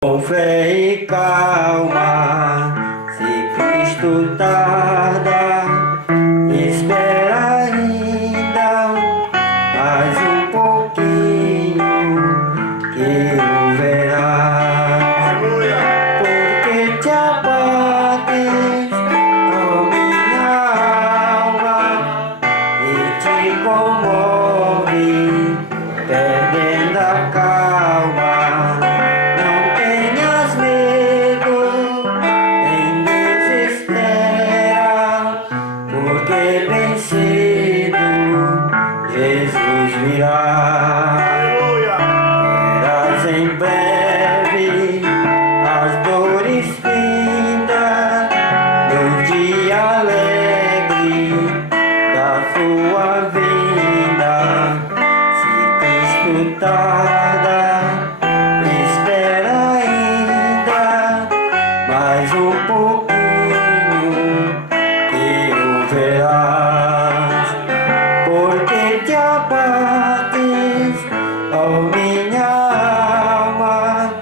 Com fé e calma, se Cristo tarda, espera ainda mais um pouquinho que o verás. Porque te abates, ó minha alma, e te comove, perdendo a calma. Jesus virá, verás em breve as dores findas do dia alegre da sua vinda. Se Cristo tarda, espera ainda mais um pouquinho que o verás. Porque te abates, ó minha alma,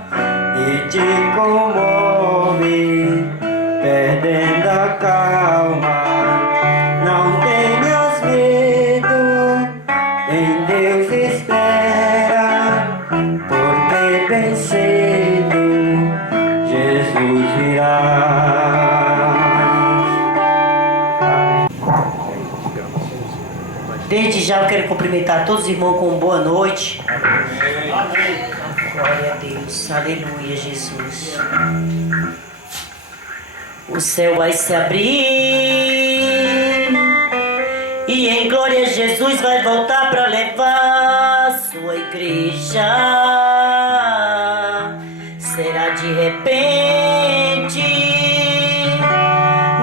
e te comove, perdendo a calma. Não tenhas medo, em Deus espera, porque bem cedo Jesus virá. Desde já eu quero cumprimentar todos os irmãos com boa noite. Amém. Glória a Deus. Aleluia, Jesus. O céu vai se abrir e em glória Jesus vai voltar para levar sua igreja. Será de repente,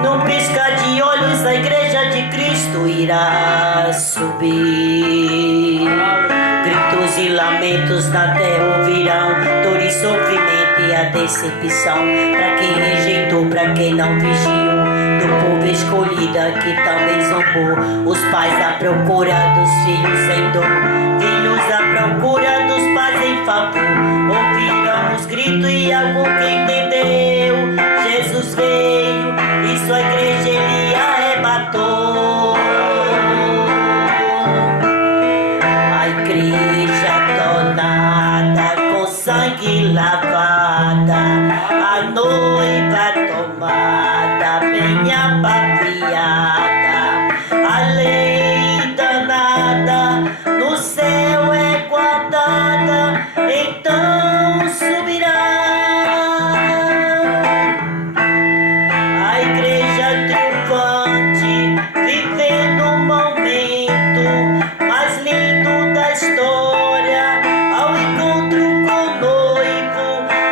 num piscar de olhos, a igreja de Cristo irá subir. Gritos e lamentos na terra ouvirão, dor e sofrimento e a decepção. Pra quem rejeitou, pra quem não vigiou, do povo escolhida que também zombou. Os pais à procura dos filhos em dor, filhos à procura dos pais em favor. Ouvirão os gritos e algum que entendeu, Jesus veio e sua igreja ele arrebatou. A igreja tornada com sangue lavada, a noiva tomada, bem apaviada, a lei danada no céu é guardada, então subirá. A igreja triunfante, vivendo um momento mais lindo da história, ao encontro com o noivo,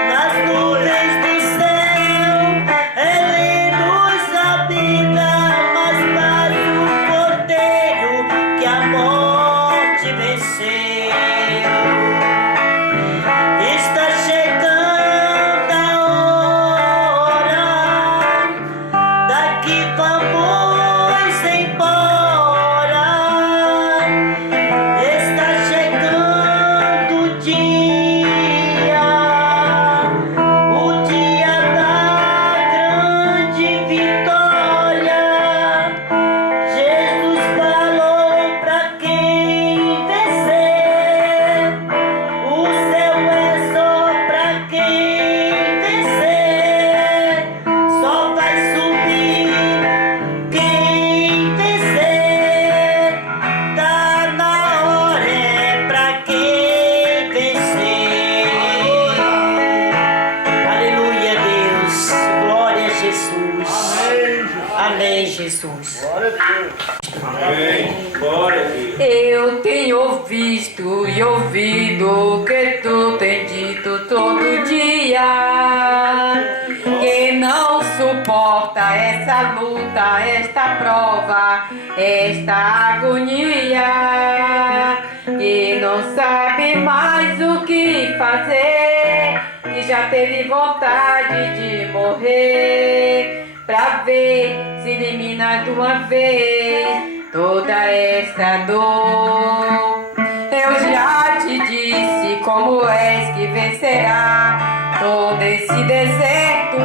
nas nuvens do céu, ele nos habita, mas para o cordeiro que a morte venceu. Está chegando a hora, daqui vamos embora. Está chegando o dia da grande vitória. Jesus falou pra quem vencer, o céu é só pra quem vencer, só vai subir quem vencer. Tá na hora, é pra quem vencer. Aleluia, Deus. Glória a Jesus. Amém, Jesus. Amém. Glória a Deus. Eu tenho visto e ouvido o que tu tem dito todo dia, que não suporta essa luta, esta prova, esta agonia, e não sabe mais o que fazer, e já teve vontade de morrer, pra ver se elimina de uma vez toda esta dor. Eu já te disse como és que vencerá estou nesse deserto,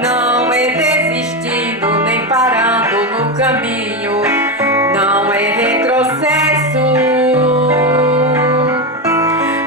não é desistindo nem parando no caminho, não é retrocesso,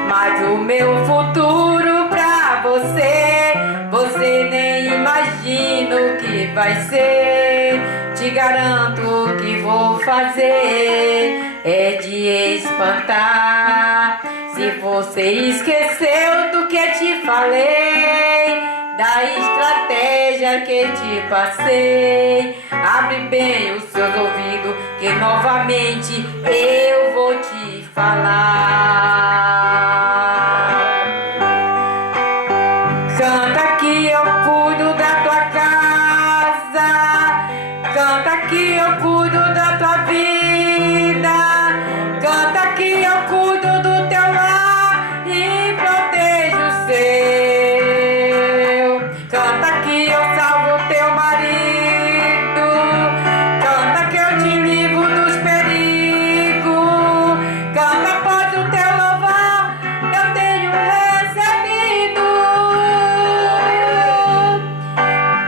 mas o meu futuro pra você, você nem imagina o que vai ser. Te garanto que vou fazer é de espantar. Se você esqueceu do que te falei, da estratégia que te passei, abre bem os seus ouvidos que novamente eu vou te falar. Canta que eu cuido da tua casa, canta que eu cuido da tua vida, canta que eu cuido do teu lar e protejo o seu. Canta que eu salvo o teu marido, canta que eu te livro dos perigos, canta pois o teu louvor eu tenho recebido.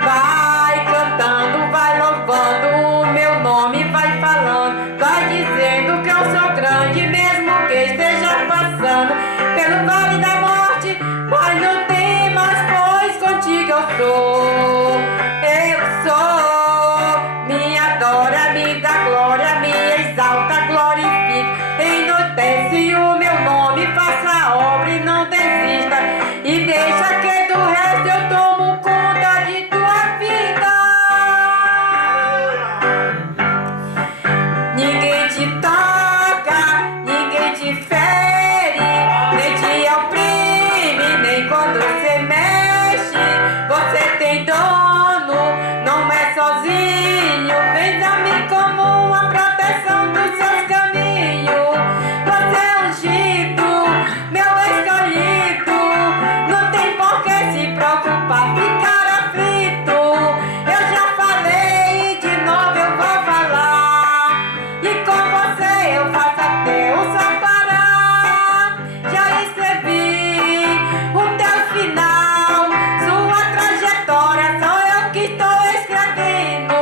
Vai cantando, vai louvando o meu nome, vai falando, vai dizendo que eu sou grande, mesmo que esteja passando pelo vale da morte, mas não temas, pois contigo eu sou. Eu sou, me adora, me dá glória, me exalta, glorifica, enaltece o meu nome, faça a obra e não desista, e deixa que do resto eu tomo conta de tua vida. Ninguém te toca, ninguém te fere, nem te oprime, nem quando você mexe. Você tem dono, não é sozinho. Vem a mim como uma proteção dos seus caminhos. Você é ungido, meu escolhido, não tem por que se preocupar, ficar aflito. Eu já falei e de novo eu vou falar, e com você eu faço até o sol parar. Já escrevi o teu final, sua trajetória sou eu que estou escrevendo.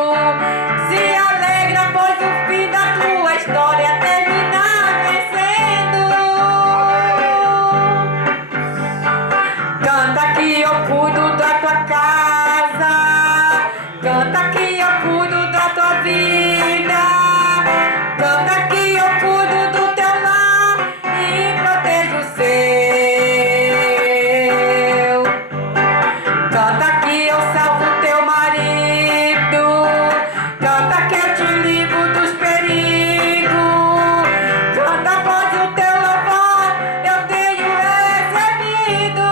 Se alegra, pois o fim da tua história termina vencendo. Canta que eu cuido da tua casa, canta que eu cuido da tua vida, canta que eu cuido do teu lar e protejo o seu. Canta que eu salvo o teu marido, canta que eu te livro dos perigos, canta pois o teu louvor eu tenho recebido.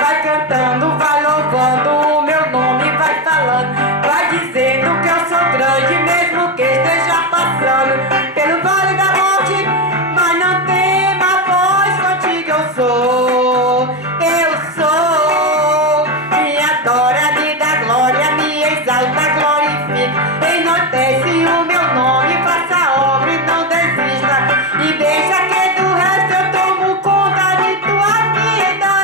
Vai cantando, vai louvando o meu nome, vai falando, vai dizendo que eu sou grande, mesmo que esteja passando pelo vale da morte, mas não tema, pois contigo eu sou. Eu sou, me adora, me dá glória, me exalta, glorifica, enaltece o meu nome, faça a obra e não desista, e deixa que do resto eu tomo conta de tua vida.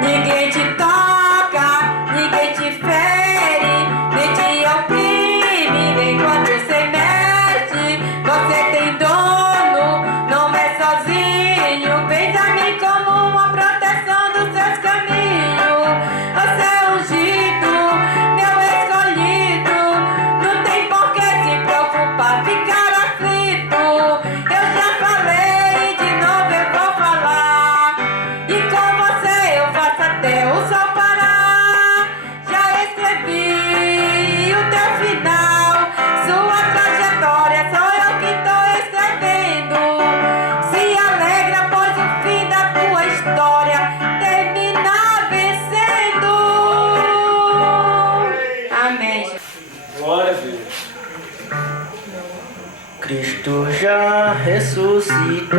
Ninguém te toca, ninguém te fere, nem te oprime, nem quando você mexe. Você tem dono, não é sozinho. Vem a mim como uma proteção dos seus caminhos. Você é ungido, meu escolhido, não tem por que se preocupar, ficar aflito. Eu já falei e de novo eu vou falar, e com você eu faço até o sol parar. Já escrevi o teu final, sua trajetória sou eu que estou escrevendo. Se alegra, pois o fim da tua história termina vencendo. Amém. Glória a Deus. Cristo já ressuscitou,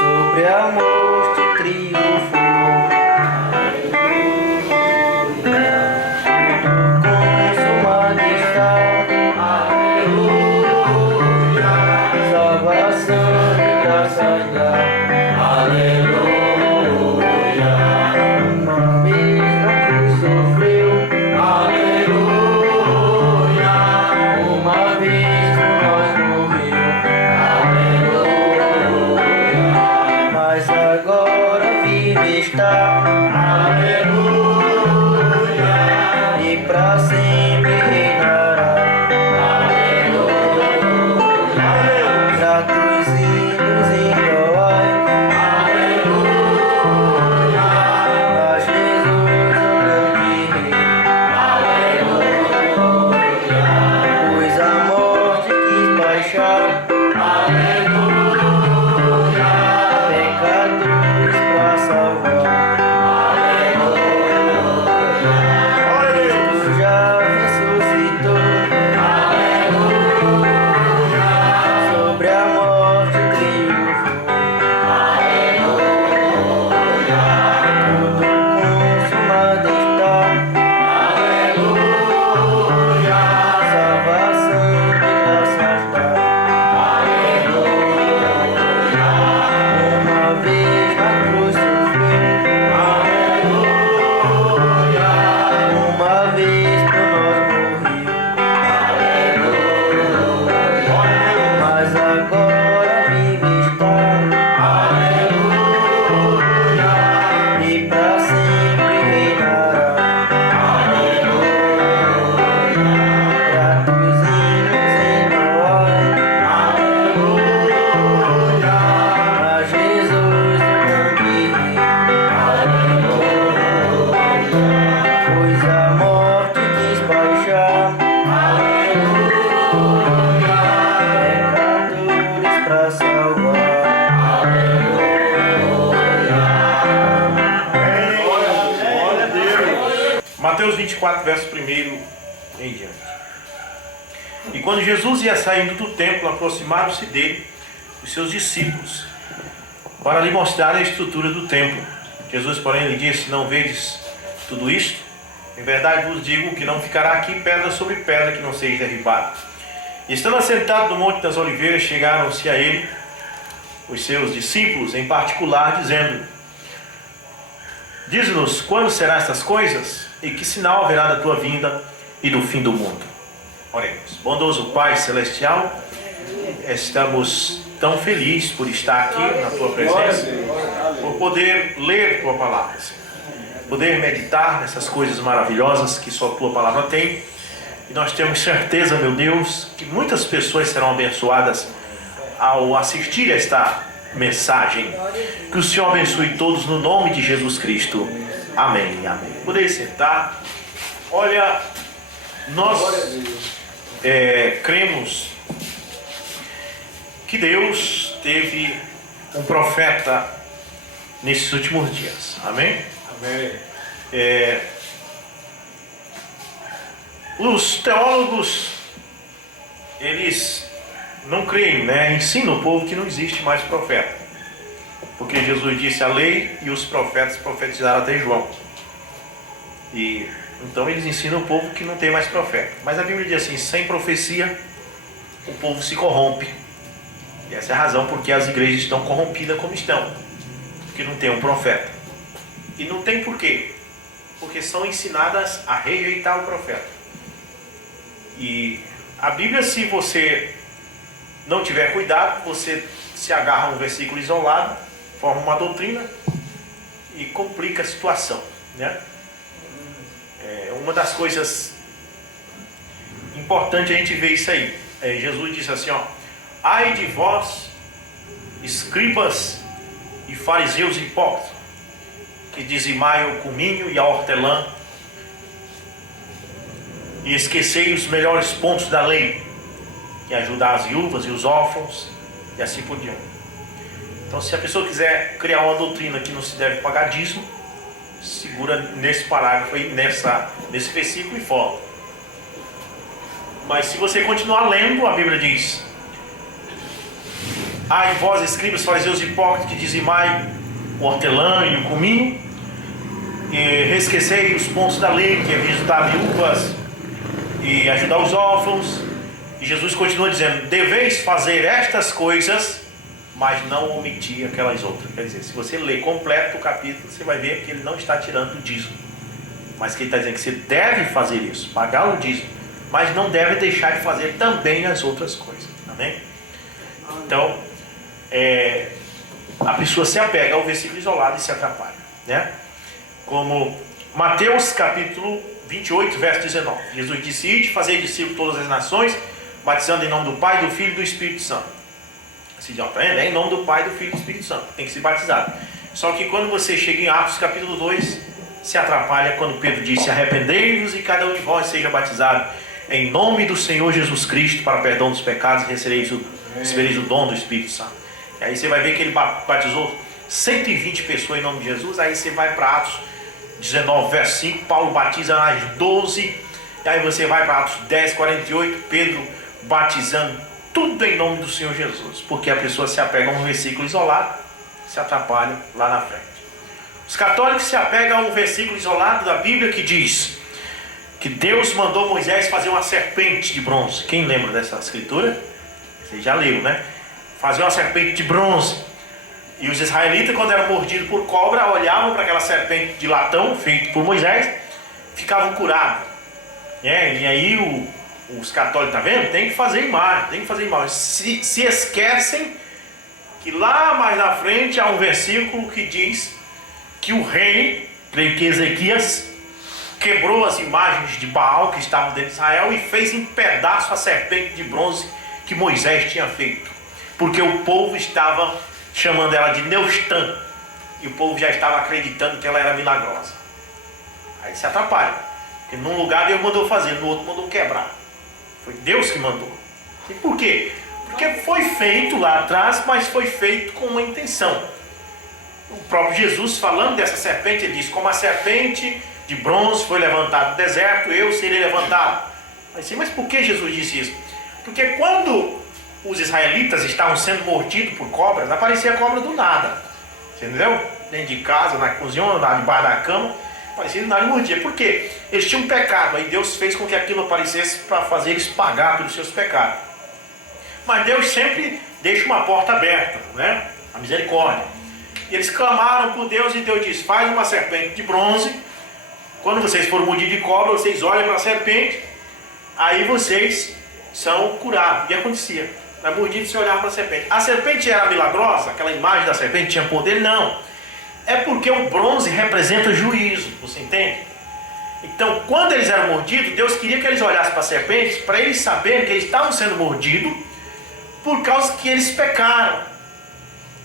sobre a morte triunfou. Consumado está, 24, verso 1 em diante. E quando Jesus ia saindo do templo, aproximaram-se dele os seus discípulos, para lhe mostrar a estrutura do templo. Jesus, porém, lhe disse: não vedes tudo isto? Em verdade vos digo que não ficará aqui pedra sobre pedra que não seja derribada. E estando assentado no Monte das Oliveiras, chegaram-se a ele os seus discípulos, em particular, dizendo: dize-nos quando serão estas coisas, e que sinal haverá da tua vinda e do fim do mundo. Oremos. Bondoso Pai Celestial, estamos tão felizes por estar aqui na tua presença, por poder ler tua palavra, Senhor, poder meditar nessas coisas maravilhosas que só tua palavra tem. E nós temos certeza, meu Deus, que muitas pessoas serão abençoadas ao assistir esta mensagem. Que o Senhor abençoe todos no nome de Jesus Cristo. Amém. Amém. Poder sentar. Olha, nós cremos que Deus teve um profeta nesses últimos dias. Amém? Amém. Os teólogos, eles não creem, né? Ensinam o povo que não existe mais profeta, porque Jesus disse: a lei e os profetas profetizaram até João. E então eles ensinam o povo que não tem mais profeta. Mas a Bíblia diz assim: sem profecia o povo se corrompe. E essa é a razão porque as igrejas estão corrompidas como estão, porque não tem um profeta. E não tem por quê? Porque são ensinadas a rejeitar o profeta. E a Bíblia, se você não tiver cuidado, você se agarra a um versículo isolado, forma uma doutrina e complica a situação, né? Uma das coisas importantes a gente ver isso aí. Jesus disse assim, ó: ai de vós, escribas e fariseus hipócritas, que dizimai o cominho e a hortelã, e esquecei os melhores pontos da lei, que é ajudar as viúvas e os órfãos, e assim por diante. Então, se a pessoa quiser criar uma doutrina que não se deve pagar dízimo, segura nesse parágrafo aí, nesse versículo e volta. Mas se você continuar lendo, a Bíblia diz: ai vós, escribas, fariseus hipócritas, que dizimai o hortelã e o cominho, e esquecei os pontos da lei, que é visitar viúvas e ajudar os órfãos. E Jesus continua dizendo: deveis fazer estas coisas, mas não omitir aquelas outras. Quer dizer, se você ler completo o capítulo, você vai ver que ele não está tirando o dízimo, mas que ele está dizendo que você deve fazer isso, pagar o dízimo, mas não deve deixar de fazer também as outras coisas. Amém? Então, a pessoa se apega ao versículo isolado e se atrapalha, né? Como Mateus capítulo 28, verso 19. Jesus disse: ide, fazei discípulos todas as nações, batizando em nome do Pai, do Filho e do Espírito Santo. Assim, tá vendo? É em nome do Pai, do Filho e do Espírito Santo. Tem que ser batizado. Só que quando você chega em Atos capítulo 2, se atrapalha quando Pedro disse: arrependei-vos e cada um de vós seja batizado em nome do Senhor Jesus Cristo para perdão dos pecados, e recebereis o dom do Espírito Santo. E aí você vai ver que ele batizou 120 pessoas em nome de Jesus. Aí você vai para Atos 19, verso 5, Paulo batiza nas 12. E aí você vai para Atos 10, 48, Pedro batizando, tudo em nome do Senhor Jesus. Porque a pessoa se apega a um versículo isolado, se atrapalha lá na frente. Os católicos se apegam a um versículo isolado da Bíblia que diz que Deus mandou Moisés fazer uma serpente de bronze. Quem lembra dessa escritura? Vocês já leram, né? Fazer uma serpente de bronze. E os israelitas, quando eram mordidos por cobra, olhavam para aquela serpente de latão feita por Moisés, ficavam curados. E aí os católicos, tá vendo? Tem que fazer imagem, tem que fazer imagem. Se esquecem que lá mais na frente há um versículo que diz que o rei, creio que Ezequias, quebrou as imagens de Baal que estavam dentro de Israel e fez em pedaço a serpente de bronze que Moisés tinha feito. Porque o povo estava chamando ela de Neustã, e o povo já estava acreditando que ela era milagrosa. Aí se atrapalha, porque num lugar Deus mandou fazer, no outro mandou quebrar. Foi Deus que mandou. E por quê? Porque foi feito lá atrás, mas foi feito com uma intenção. O próprio Jesus, falando dessa serpente, ele diz: como a serpente de bronze foi levantado no deserto, eu serei levantado. Mas por que Jesus disse isso? Porque quando os israelitas estavam sendo mordidos por cobras, aparecia cobra do nada. Você entendeu? Dentro de casa, na cozinha, debaixo da cama, aparecia do nada e mordia. Por quê? Eles tinham um pecado, aí Deus fez com que aquilo aparecesse para fazer eles pagar pelos seus pecados. Mas Deus sempre deixa uma porta aberta, né? A misericórdia. E eles clamaram por Deus e Deus disse: faz uma serpente de bronze. Quando vocês forem mordidos de cobra, vocês olham para a serpente, aí vocês são curados. E acontecia. Na mordida você olhava para a serpente. A serpente era milagrosa? Aquela imagem da serpente tinha poder? Não. É porque o bronze representa juízo. Você entende? Então, quando eles eram mordidos, Deus queria que eles olhassem para a serpente, para eles saberem que eles estavam sendo mordidos por causa que eles pecaram.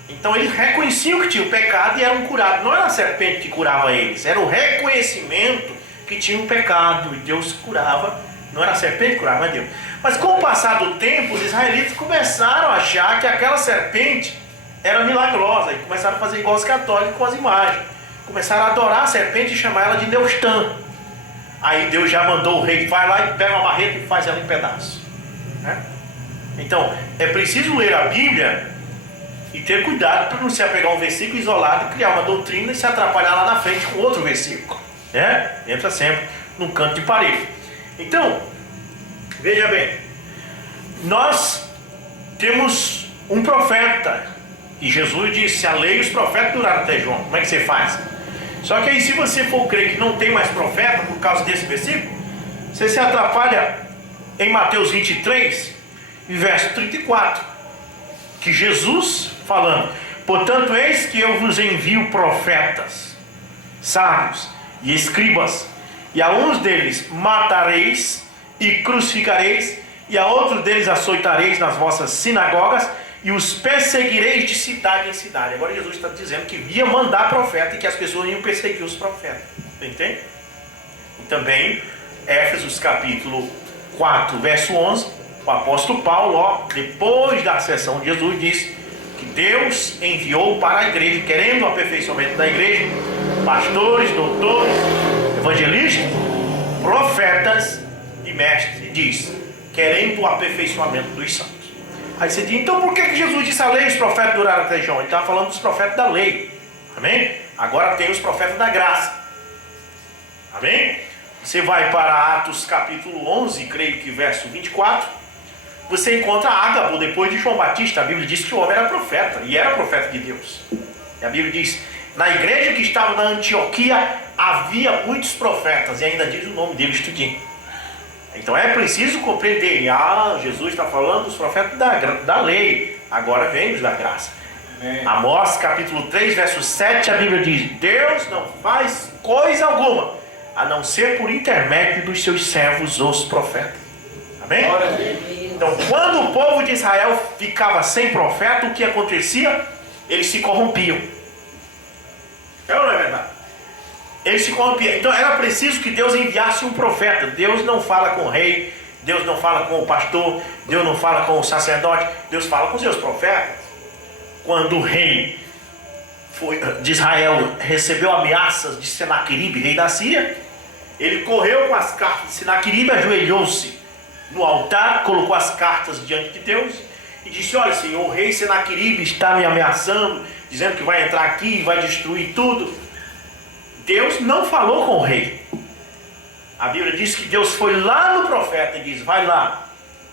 Então eles reconheciam que tinham pecado e eram curados. Não era a serpente que curava eles, era o reconhecimento que tinham pecado e Deus curava. Não era a serpente que curava, mas Deus. Mas com o passar do tempo, os israelitas começaram a achar que aquela serpente era milagrosa e começaram a fazer igual os católicos com as imagens. Começaram a adorar a serpente e chamar ela de Neustã. Aí Deus já mandou o rei: vai lá e pega uma marreta e faz ela em pedaços. Né? Então, é preciso ler a Bíblia e ter cuidado para não se apegar a um versículo isolado, criar uma doutrina e se atrapalhar lá na frente com outro versículo. Né? Entra sempre num canto de parede. Então, veja bem, nós temos um profeta e Jesus disse: a lei e os profetas duraram até João. Como é que você faz? Só que aí, se você for crer que não tem mais profeta por causa desse versículo, você se atrapalha em Mateus 23, verso 34, que Jesus falando: portanto, eis que eu vos envio profetas, sábios e escribas, e a uns deles matareis e crucificareis, e a outros deles açoitareis nas vossas sinagogas, e os perseguireis de cidade em cidade. Agora Jesus está dizendo que ia mandar profeta e que as pessoas iam perseguir os profetas. Entende? E também, Éfesos capítulo 4, verso 11, o apóstolo Paulo, depois da ascensão de Jesus, disse que Deus enviou para a igreja, querendo o aperfeiçoamento da igreja, pastores, doutores, evangelistas, profetas e mestres. E diz: querendo o aperfeiçoamento dos santos. Aí você diz: então por que Jesus disse a lei e os profetas duraram até João? Ele estava falando dos profetas da lei. Amém? Agora tem os profetas da graça. Amém? Você vai para Atos capítulo 11, creio que verso 24. Você encontra Ágabo depois de João Batista. A Bíblia diz que o homem era profeta, e era profeta de Deus. E a Bíblia diz: na igreja que estava na Antioquia havia muitos profetas, e ainda diz o nome dele, estudinho. Então é preciso compreender: Jesus está falando dos profetas da lei, agora vem os da graça. Amém. Amós capítulo 3, verso 7, a Bíblia diz: Deus não faz coisa alguma a não ser por intermédio dos seus servos, os profetas. Amém? Então, quando o povo de Israel ficava sem profeta, o que acontecia? Eles se corrompiam. É ou não é verdade? Eles se corrompiam. Então era preciso que Deus enviasse um profeta. Deus não fala com o rei, Deus não fala com o pastor, Deus não fala com o sacerdote, Deus fala com os seus profetas. Quando o rei de Israel recebeu ameaças de Senaqueribe, rei da Síria, ele correu com as cartas de Senaqueribe, ajoelhou-se no altar, colocou as cartas diante de Deus e disse: olha, Senhor, o rei Senaqueribe está me ameaçando, dizendo que vai entrar aqui e vai destruir tudo. Deus não falou com o rei. A Bíblia diz que Deus foi lá no profeta e diz: vai lá,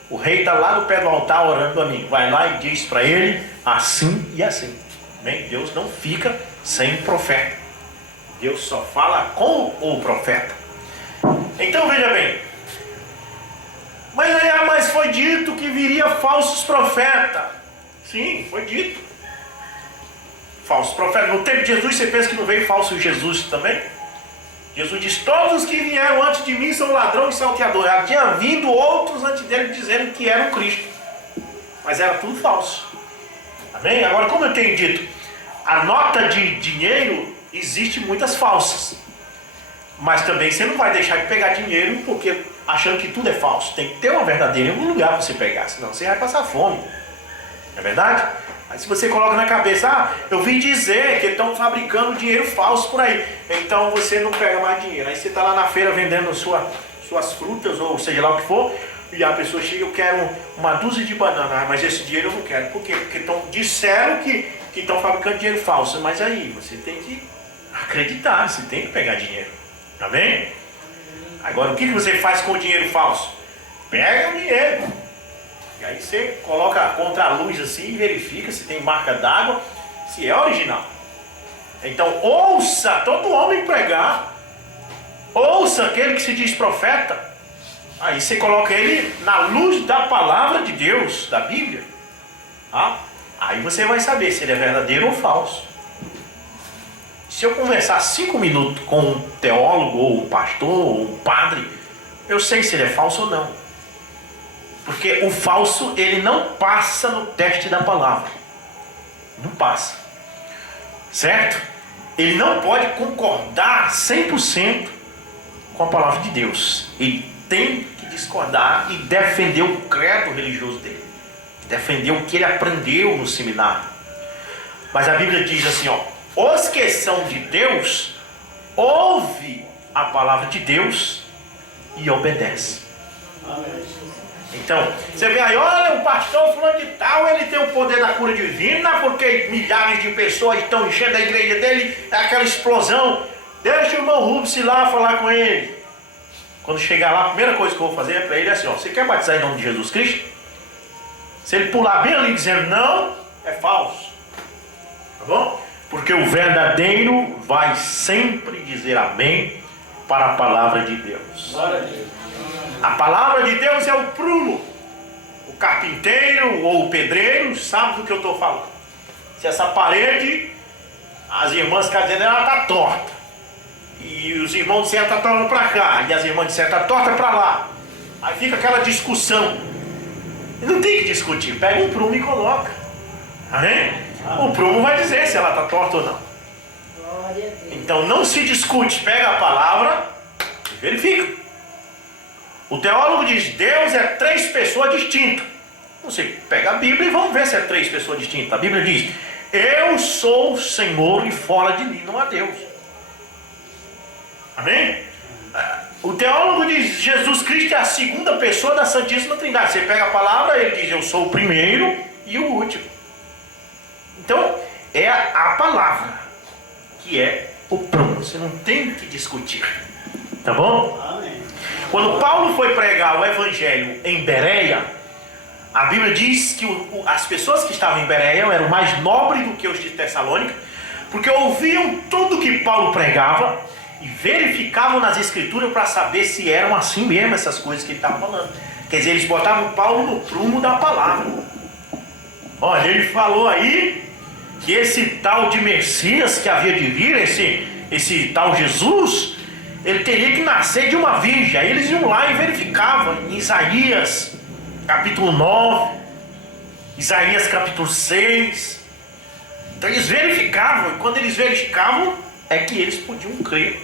o rei está lá no pé do altar orando a mim, vai lá e diz para ele assim e assim. Bem, Deus não fica sem profeta, Deus só fala com o profeta. Então veja bem, mas foi dito que viria falsos profetas. Sim, foi dito. Falsos profetas. No tempo de Jesus, você pensa que não veio falso Jesus também? Jesus diz: todos os que vieram antes de mim são ladrões e salteadores. Já tinha vindo outros antes dele dizendo que eram Cristo, mas era tudo falso. Amém? Agora, como eu tenho dito, a nota de dinheiro existe muitas falsas, mas também você não vai deixar de pegar dinheiro porque achando que tudo é falso. Tem que ter uma verdadeira em algum lugar para você pegar, senão você vai passar fome. Não é verdade? Aí se você coloca na cabeça, eu vi dizer que estão fabricando dinheiro falso por aí, então você não pega mais dinheiro. Aí você está lá na feira vendendo suas frutas, ou seja lá o que for, e a pessoa chega, eu quero uma dúzia de banana, mas esse dinheiro eu não quero. Por quê? Porque disseram que estão fabricando dinheiro falso. Mas aí, você tem que acreditar, você tem que pegar dinheiro. Amém? Agora, o que você faz com o dinheiro falso? Pega o dinheiro. E aí você coloca contra a luz assim e verifica se tem marca d'água, se é original. Então, ouça todo homem pregar. Ouça aquele que se diz profeta. Aí você coloca ele na luz da palavra de Deus, da Bíblia. Aí você vai saber se ele é verdadeiro ou falso. Se eu conversar 5 minutos com um teólogo, ou um pastor, ou um padre, eu sei se ele é falso ou não. Porque o falso, ele não passa no teste da palavra. Não passa. Certo? Ele não pode concordar 100% com a palavra de Deus. Ele tem que discordar e defender o credo religioso dele, defender o que ele aprendeu no seminário. Mas a Bíblia diz assim, os que são de Deus ouve a palavra de Deus e obedece. Então, você vê aí, olha, o pastor fulano de tal, ele tem o poder da cura divina, porque milhares de pessoas estão enchendo a igreja dele, é aquela explosão. Deixa o irmão Rubens ir lá falar com ele. Quando chegar lá, a primeira coisa que eu vou fazer é para ele assim, você quer batizar em nome de Jesus Cristo? Se ele pular bem ali dizendo não, é falso. Tá bom? Porque o verdadeiro vai sempre dizer amém para a palavra de Deus. A palavra de Deus é o prumo. O carpinteiro ou o pedreiro sabe do que eu estou falando. Se essa parede, as irmãs ficam dizendo, ela está torta. E os irmãos disseram está torta para cá, e as irmãs disseram está torta para lá. Aí fica aquela discussão. Não tem que discutir, pega um prumo e coloca. Amém? O prumo vai dizer se ela está torta ou não. Então não se discute, pega a palavra e verifica. O teólogo diz, Deus é 3 pessoas distintas. Você pega a Bíblia e vamos ver se é 3 pessoas distintas. A Bíblia diz, eu sou o Senhor e fora de mim não há Deus. Amém? O teólogo diz, Jesus Cristo é a 2ª pessoa da Santíssima Trindade. Você pega a palavra, ele diz, eu sou o primeiro e o último. Então, é a palavra que é o prumo. Você não tem que discutir. Tá bom? Amém. Quando Paulo foi pregar o evangelho em Bereia, a Bíblia diz que as pessoas que estavam em Bereia eram mais nobres do que os de Tessalônica, porque ouviam tudo que Paulo pregava e verificavam nas escrituras para saber se eram assim mesmo essas coisas que ele estava falando. Quer dizer, eles botavam Paulo no prumo da palavra. Olha, ele falou aí que esse tal de Messias que havia de vir, esse tal Jesus, ele teria que nascer de uma virgem. Aí eles iam lá e verificavam em Isaías capítulo 9, Isaías capítulo 6. Então eles verificavam, e quando eles verificavam é que eles podiam crer.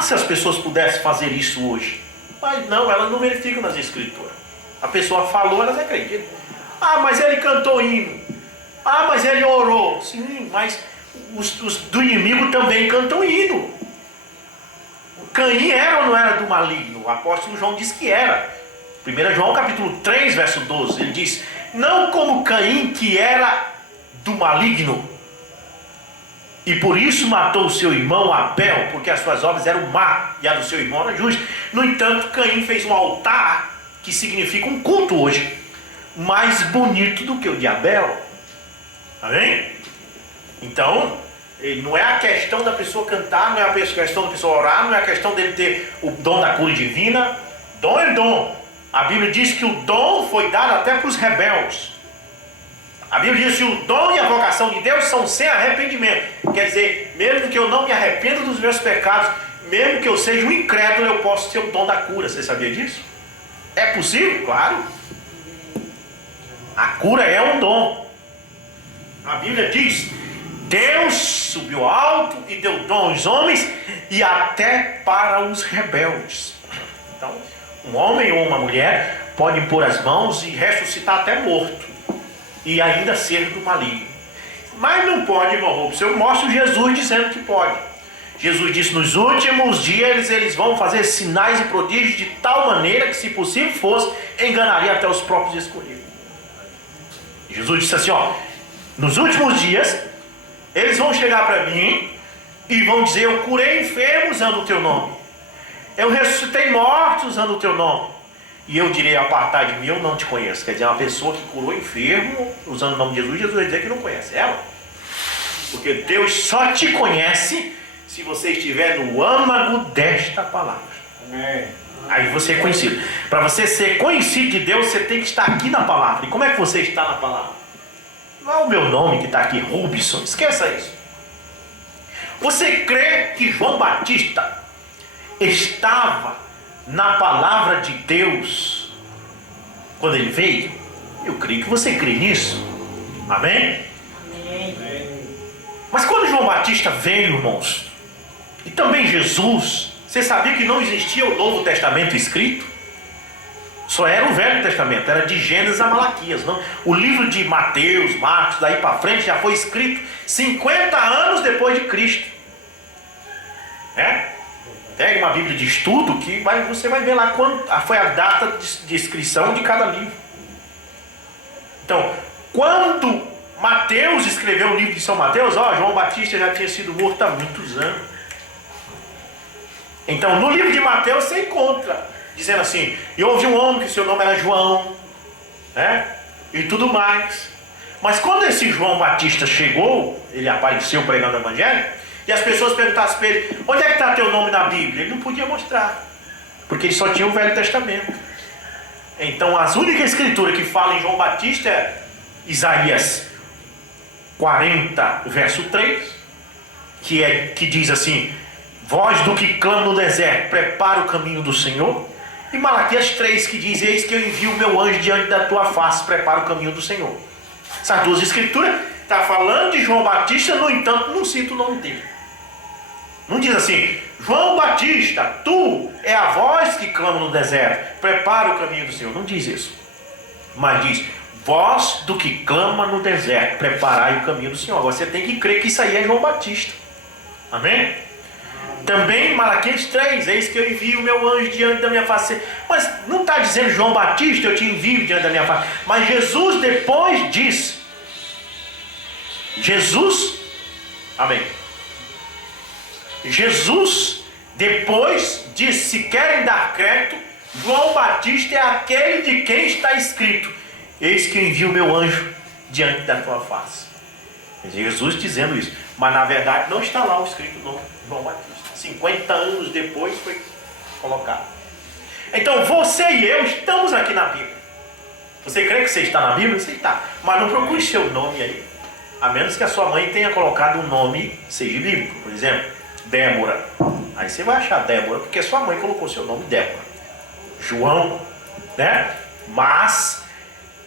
Se as pessoas pudessem fazer isso hoje. Mas não, elas não verificam nas escrituras. A pessoa falou, elas acreditam. Mas ele cantou hino. Mas ele orou. Sim, mas os do inimigo também cantam hino. Caim era ou não era do maligno? O apóstolo João diz que era. 1 João capítulo 3, verso 12. Ele diz, não como Caim, que era do maligno, e por isso matou o seu irmão Abel, porque as suas obras eram má e a do seu irmão era justa. No entanto, Caim fez um altar, que significa um culto hoje, mais bonito do que o de Abel. Amém? Então, não é a questão da pessoa cantar, não é a questão da pessoa orar, não é a questão dele ter o dom da cura divina. Dom é dom. A Bíblia diz que o dom foi dado até para os rebeldes. A Bíblia diz que o dom e a vocação de Deus são sem arrependimento. Quer dizer, mesmo que eu não me arrependa dos meus pecados, mesmo que eu seja um incrédulo, eu posso ter o dom da cura. Você sabia disso? É possível? Claro. A cura é um dom. A Bíblia diz, Deus subiu alto e deu dom aos homens e até para os rebeldes. Então, um homem ou uma mulher pode pôr as mãos e ressuscitar até morto. e ainda ser do maligno. Mas não pode, irmão Rubens. Eu mostro Jesus dizendo que pode. Jesus disse: nos últimos dias eles vão fazer sinais e prodígios de tal maneira que, se possível fosse, enganaria até os próprios escolhidos. Jesus disse assim: ó, nos últimos dias eles vão chegar para mim e vão dizer: eu curei enfermos usando o teu nome, eu ressuscitei mortos usando o teu nome. E eu direi: apartai de mim, eu não te conheço. Quer dizer, uma pessoa que curou enfermo usando o nome de Jesus, Jesus vai dizer que não conhece ela. Porque Deus só te conhece se você estiver no âmago desta palavra. Amém. Aí você é conhecido. Para você ser conhecido de Deus, você tem que estar aqui na palavra. E como é que você está na palavra? Não é o meu nome que está aqui, Rubson. Esqueça isso. Você crê que João Batista estava na palavra de Deus quando ele veio? Eu creio que você crê nisso. Amém? Mas quando João Batista veio, irmãos, e também Jesus, você sabia que não existia o Novo Testamento escrito? Só era o Velho Testamento, era de Gênesis a Malaquias. Não? O livro de Mateus, Marcos, daí para frente, já foi escrito 50 anos depois de Cristo. Pegue uma Bíblia de estudo que você vai ver lá quando foi a data de inscrição de cada livro. Então, quando Mateus escreveu o livro de São Mateus, João Batista já tinha sido morto há muitos anos. Então, no livro de Mateus você encontra dizendo assim: e houve um homem que seu nome era João, e tudo mais. Mas quando esse João Batista chegou, ele apareceu pregando o evangelho, e as pessoas perguntassem para ele: onde é que está teu nome na Bíblia? Ele não podia mostrar, porque ele só tinha o Velho Testamento. Então, as únicas escrituras que falam em João Batista é Isaías 40, verso 3, que diz assim: voz do que clama no deserto, prepara o caminho do Senhor. E Malaquias 3, que diz: eis que eu envio o meu anjo diante da tua face, prepara o caminho do Senhor. Essas duas escrituras estão falando de João Batista, no entanto não cita o nome dele. Não diz assim: João Batista, tu é a voz que clama no deserto, prepara o caminho do Senhor. Não diz isso. Mas diz: voz do que clama no deserto, preparai o caminho do Senhor. Agora você tem que crer que isso aí é João Batista. Amém? Também Malaquias 3, eis que eu envio o meu anjo diante da minha face. Mas não está dizendo João Batista, eu te envio diante da minha face. Mas Jesus depois diz. Amém. Jesus depois diz: se querem dar crédito, João Batista é aquele de quem está escrito: eis que eu envio o meu anjo diante da tua face. Jesus dizendo isso. Mas na verdade não está lá o escrito no João Batista. 50 anos depois foi colocado. Então você e eu estamos aqui na Bíblia. Você crê que você está na Bíblia? Você está. Mas não procure seu nome aí. A menos que a sua mãe tenha colocado um nome, seja bíblico. Por exemplo, Débora. Aí você vai achar Débora, porque sua mãe colocou seu nome Débora. João, Mas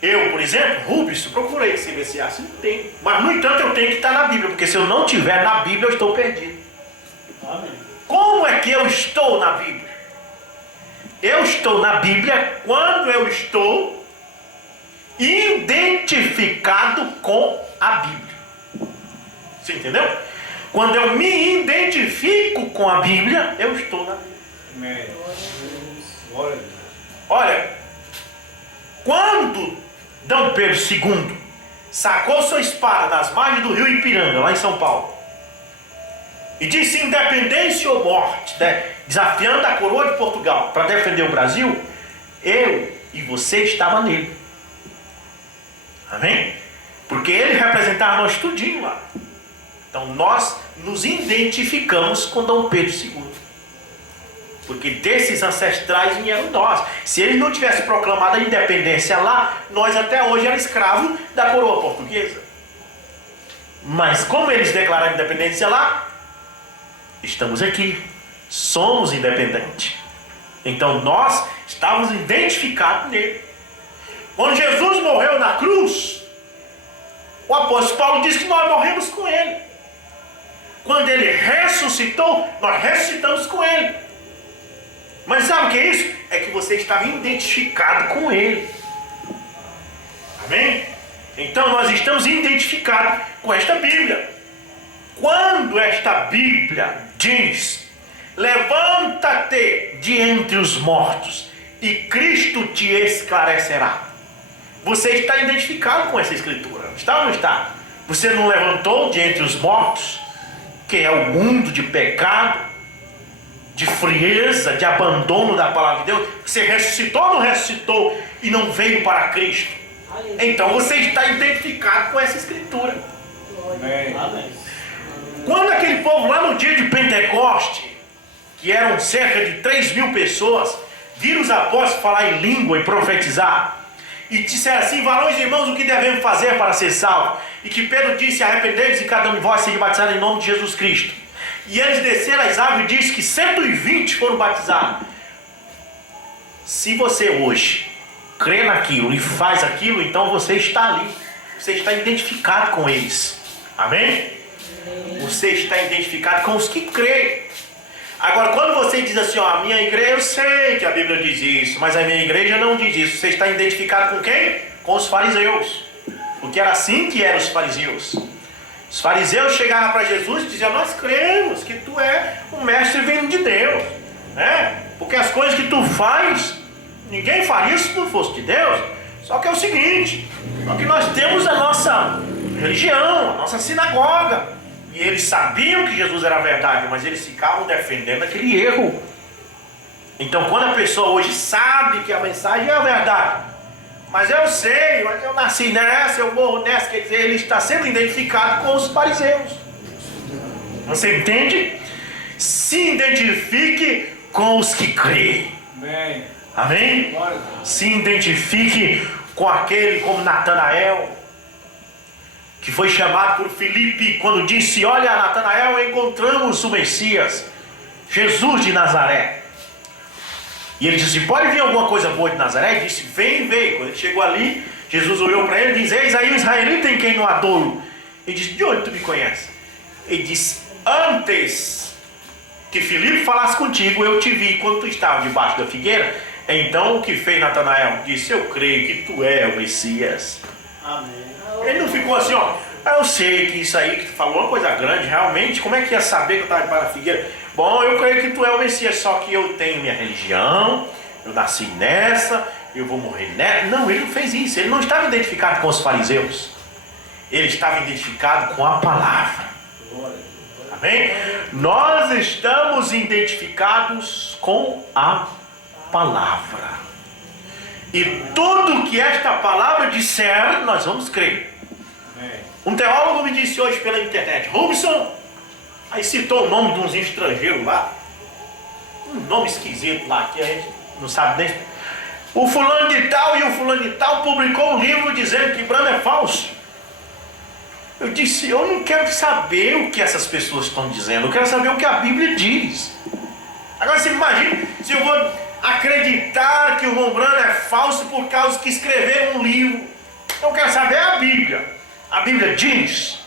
eu, por exemplo, Rubens, procurei esse CBCA, não tem. Mas no entanto eu tenho que estar na Bíblia, porque se eu não estiver na Bíblia eu estou perdido. Amém. Como é que eu estou na Bíblia? Eu estou na Bíblia quando eu estou identificado com a Bíblia. Você entendeu? Quando eu me identifico com a Bíblia, eu estou na Bíblia. Amém. Olha, quando D. Pedro II sacou sua espada das margens do rio Ipiranga, lá em São Paulo, e disse: independência ou morte, desafiando a coroa de Portugal para defender o Brasil, eu e você estava nele. Amém? Porque ele representava nós tudinho lá. Então nós nos identificamos com D. Pedro II, porque desses ancestrais vieram nós. Se eles não tivessem proclamado a independência lá, nós até hoje éramos escravos da coroa portuguesa. Mas como eles declararam a independência lá, estamos aqui, somos independentes. Então nós estávamos identificados nele. Quando Jesus morreu na cruz, o apóstolo Paulo diz que nós morremos com ele. Quando ele ressuscitou, nós ressuscitamos com ele. Mas sabe o que é isso? É que você estava identificado com ele. Amém? Então nós estamos identificados com esta Bíblia. Quando esta Bíblia diz: levanta-te de entre os mortos e Cristo te esclarecerá, você está identificado com essa escritura, está ou não está? Você não levantou de entre os mortos, que é o mundo de pecado, de frieza, de abandono da palavra de Deus. Você ressuscitou ou não ressuscitou e não veio para Cristo? Então você está identificado com essa escritura. Amém. Quando aquele povo lá no dia de Pentecoste, que eram cerca de 3.000 pessoas, viram os apóstolos falar em língua e profetizar, e disseram assim: varões e irmãos, o que devemos fazer para ser salvos? E que Pedro disse: arrependei-vos e cada um de vós seja batizado em nome de Jesus Cristo. E eles desceram as águas e disse que 120 foram batizados. Se você hoje crê naquilo e faz aquilo, então você está ali, você está identificado com eles. Amém? Você está identificado com os que creem. Agora, quando você diz assim: ó, a minha igreja, eu sei que a Bíblia diz isso, mas a minha igreja não diz isso, você está identificado com quem? Com os fariseus. Porque era assim que eram os fariseus. Os fariseus chegavam para Jesus e diziam: nós cremos que tu é um mestre vindo de Deus, né? Porque as coisas que tu faz, ninguém faria se não fosse de Deus. Só que é o seguinte: só que nós temos a nossa religião, a nossa sinagoga. E eles sabiam que Jesus era a verdade, mas eles ficavam defendendo aquele erro. Então, quando a pessoa hoje sabe que a mensagem é a verdade, mas eu sei, mas eu nasci nessa, eu morro nessa, quer dizer, ele está sendo identificado com os fariseus. Você entende? Se identifique com os que creem. Amém. Amém? Se identifique com aquele como Natanael, que foi chamado por Filipe quando disse: olha, Natanael, encontramos o Messias, Jesus de Nazaré. E ele disse: pode vir alguma coisa boa de Nazaré? Ele disse: vem, vem. Quando ele chegou ali, Jesus olhou para ele e disse: eis aí o israelita em quem não há dolo. Ele disse: de onde tu me conheces? Ele disse: antes que Filipe falasse contigo, eu te vi quando tu estava debaixo da figueira. Então o que fez Natanael? Disse: eu creio que tu é o Messias. Amém. Ele não ficou assim: ó, eu sei que isso aí que tu falou é uma coisa grande, realmente, como é que ia saber que eu estava debaixo da figueira? Bom, eu creio que tu é o Messias, só que eu tenho minha religião, eu nasci nessa, eu vou morrer nessa. Não, ele não fez isso, ele não estava identificado com os fariseus, ele estava identificado com a palavra. Amém? Nós estamos identificados com a palavra. E tudo que esta palavra disser, nós vamos crer. Um teólogo me disse hoje pela internet: Rubson, aí citou o nome de uns estrangeiros lá, um nome esquisito lá, que a gente não sabe nem. O fulano de tal e o fulano de tal publicou um livro dizendo que Brando é falso. Eu disse: eu não quero saber o que essas pessoas estão dizendo, eu quero saber o que a Bíblia diz. Agora você imagina se eu vou acreditar que o irmão Brando é falso por causa que escreveram um livro. Eu quero saber a Bíblia. A Bíblia diz.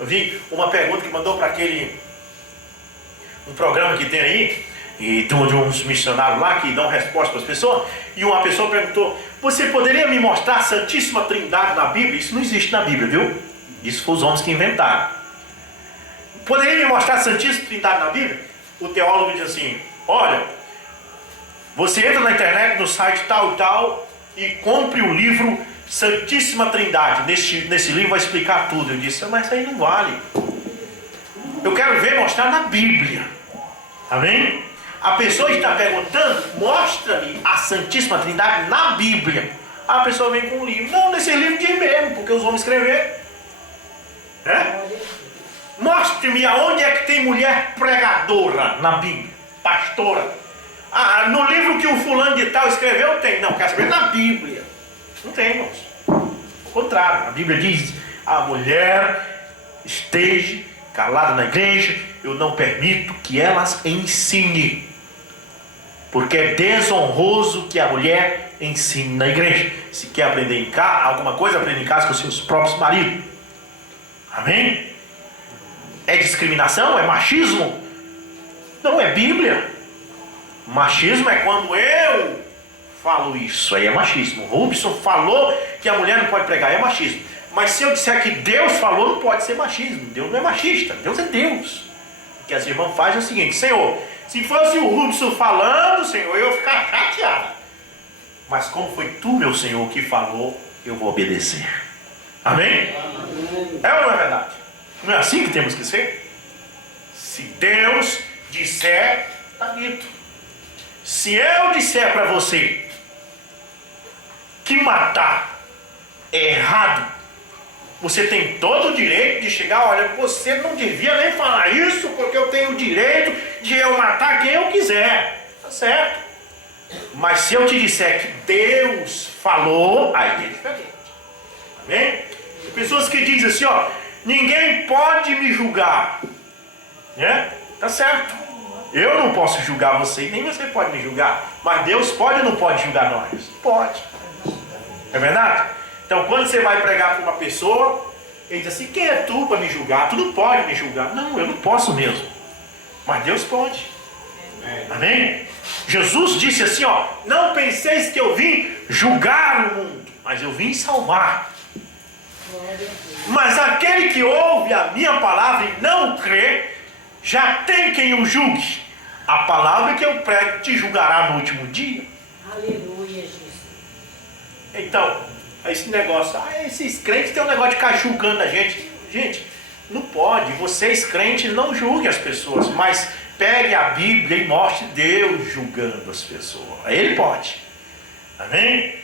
Eu vi uma pergunta que mandou para um programa que tem aí, e de uns missionários lá que dão resposta para as pessoas, e uma pessoa perguntou: você poderia me mostrar a Santíssima Trindade na Bíblia? Isso não existe na Bíblia, viu? Isso foi os homens que inventaram. Poderia me mostrar a Santíssima Trindade na Bíblia? O teólogo diz assim: olha, você entra na internet, no site tal e tal, e compre o livro Santíssima Trindade. Nesse livro vai explicar tudo. Eu disse: mas isso aí não vale. Eu quero ver mostrar na Bíblia. Amém? A pessoa está perguntando: mostra-me a Santíssima Trindade na Bíblia. A pessoa vem com um livro: não, nesse livro tem mesmo, porque os homens escreveram. Mostre-me aonde é que tem mulher pregadora na Bíblia, pastora. Ah, no livro que o fulano de tal escreveu tem. Não, quer saber na Bíblia. Não tem, irmãos. Ao contrário, a Bíblia diz: a mulher esteja calada na igreja, eu não permito que elas ensine, porque é desonroso que a mulher ensine na igreja. Se quer aprender em casa, alguma coisa, aprenda em casa com seus próprios maridos. Amém? É discriminação? É machismo? Não, é Bíblia. Machismo é quando eu falo isso, aí é machismo. Rubson falou que a mulher não pode pregar, é machismo. Mas se eu disser que Deus falou, não pode ser machismo. Deus não é machista, Deus é Deus. O que as irmãs fazem é o seguinte: Senhor, se fosse o Rubson falando, Senhor, eu ia ficar chateado. Mas como foi tu, meu Senhor, que falou, eu vou obedecer. Amém? É ou não é verdade? Não é assim que temos que ser? Se Deus disser, está dito. Se eu disser para você que matar é errado, você tem todo o direito de chegar, olha, você não devia nem falar isso, porque eu tenho o direito de eu matar quem eu quiser. Tá certo. Mas se eu te disser que Deus falou, aí é diferente. Amém? Tem pessoas que dizem assim, ó, ninguém pode me julgar. Né? Tá certo. Eu não posso julgar você, nem você pode me julgar. Mas Deus pode ou não pode julgar nós? Pode. É verdade? Então quando você vai pregar para uma pessoa, ele diz assim, quem é tu para me julgar? Tu não pode me julgar. Não, eu não posso mesmo. Mas Deus pode. Amém? Jesus disse assim, ó, não penseis que eu vim julgar o mundo, mas eu vim salvar. Mas aquele que ouve a minha palavra e não crê, já tem quem o julgue. A palavra que eu prego te julgará no último dia. Aleluia, Jesus. Então, esse negócio, esses crentes têm um negócio de ficar julgando a gente. Gente, não pode. Vocês crentes não julguem as pessoas, mas pegue a Bíblia e mostre Deus julgando as pessoas. Ele pode. Amém?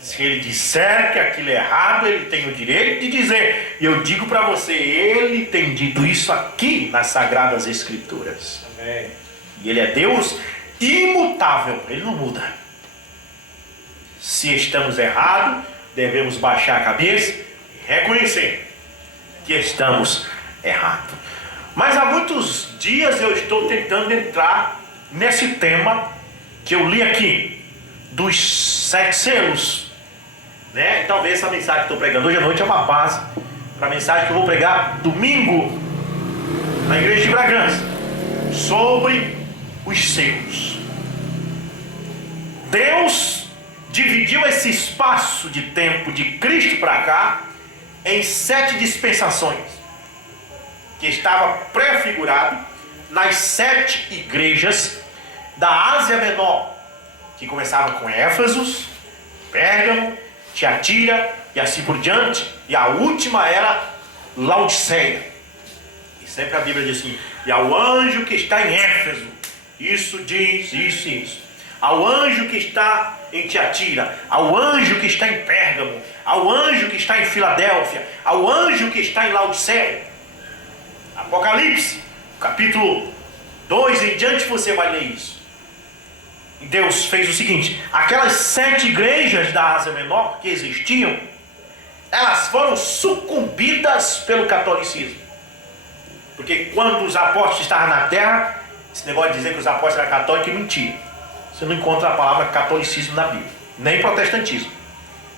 Se ele disser que aquilo é errado, ele tem o direito de dizer. E eu digo para você, ele tem dito isso aqui nas Sagradas Escrituras. Amém. E ele é Deus imutável, ele não muda. Se estamos errados, devemos baixar a cabeça e reconhecer que estamos errados. Mas há muitos dias eu estou tentando entrar nesse tema que eu li aqui, dos 7 selos. Né? Talvez essa mensagem que estou pregando hoje à noite é uma base para a mensagem que eu vou pregar domingo na igreja de Bragança, sobre os selos. Deus dividiu esse espaço de tempo de Cristo para cá em 7 dispensações, que estava prefigurado nas 7 igrejas da Ásia Menor, que começava com Éfeso, Pérgamo, Tiatira e assim por diante, e a última era Laodiceia. E sempre a Bíblia diz assim, e ao anjo que está em Éfeso, isso diz, isso e isso. Ao anjo que está em Tiatira, ao anjo que está em Pérgamo, ao anjo que está em Filadélfia, ao anjo que está em Laodiceia. Apocalipse, capítulo 2 em diante, você vai ler isso. E Deus fez o seguinte, aquelas 7 igrejas da Ásia Menor que existiam, elas foram sucumbidas pelo catolicismo. Porque quando os apóstolos estavam na terra, esse negócio de dizer que os apóstolos eram católicos é mentira. Você não encontra a palavra catolicismo na Bíblia, nem protestantismo,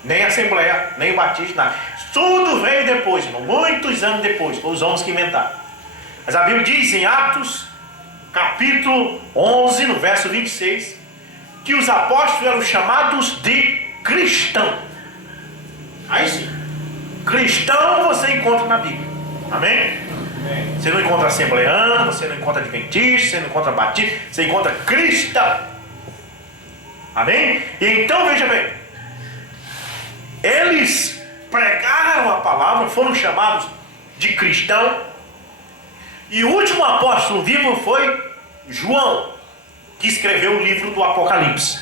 nem assembleia, nem batismo, nada. Tudo veio depois, irmão, muitos anos depois, foram os homens que inventaram. Mas a Bíblia diz em Atos, capítulo 11, no verso 26, que os apóstolos eram chamados de cristão. Aí sim, cristão você encontra na Bíblia. Amém? Você não encontra assembleano, você não encontra adventista, você não encontra batista, você encontra cristão. Amém? E então veja bem, eles pregaram a palavra, foram chamados de cristão. E o último apóstolo vivo foi João, que escreveu o livro do Apocalipse.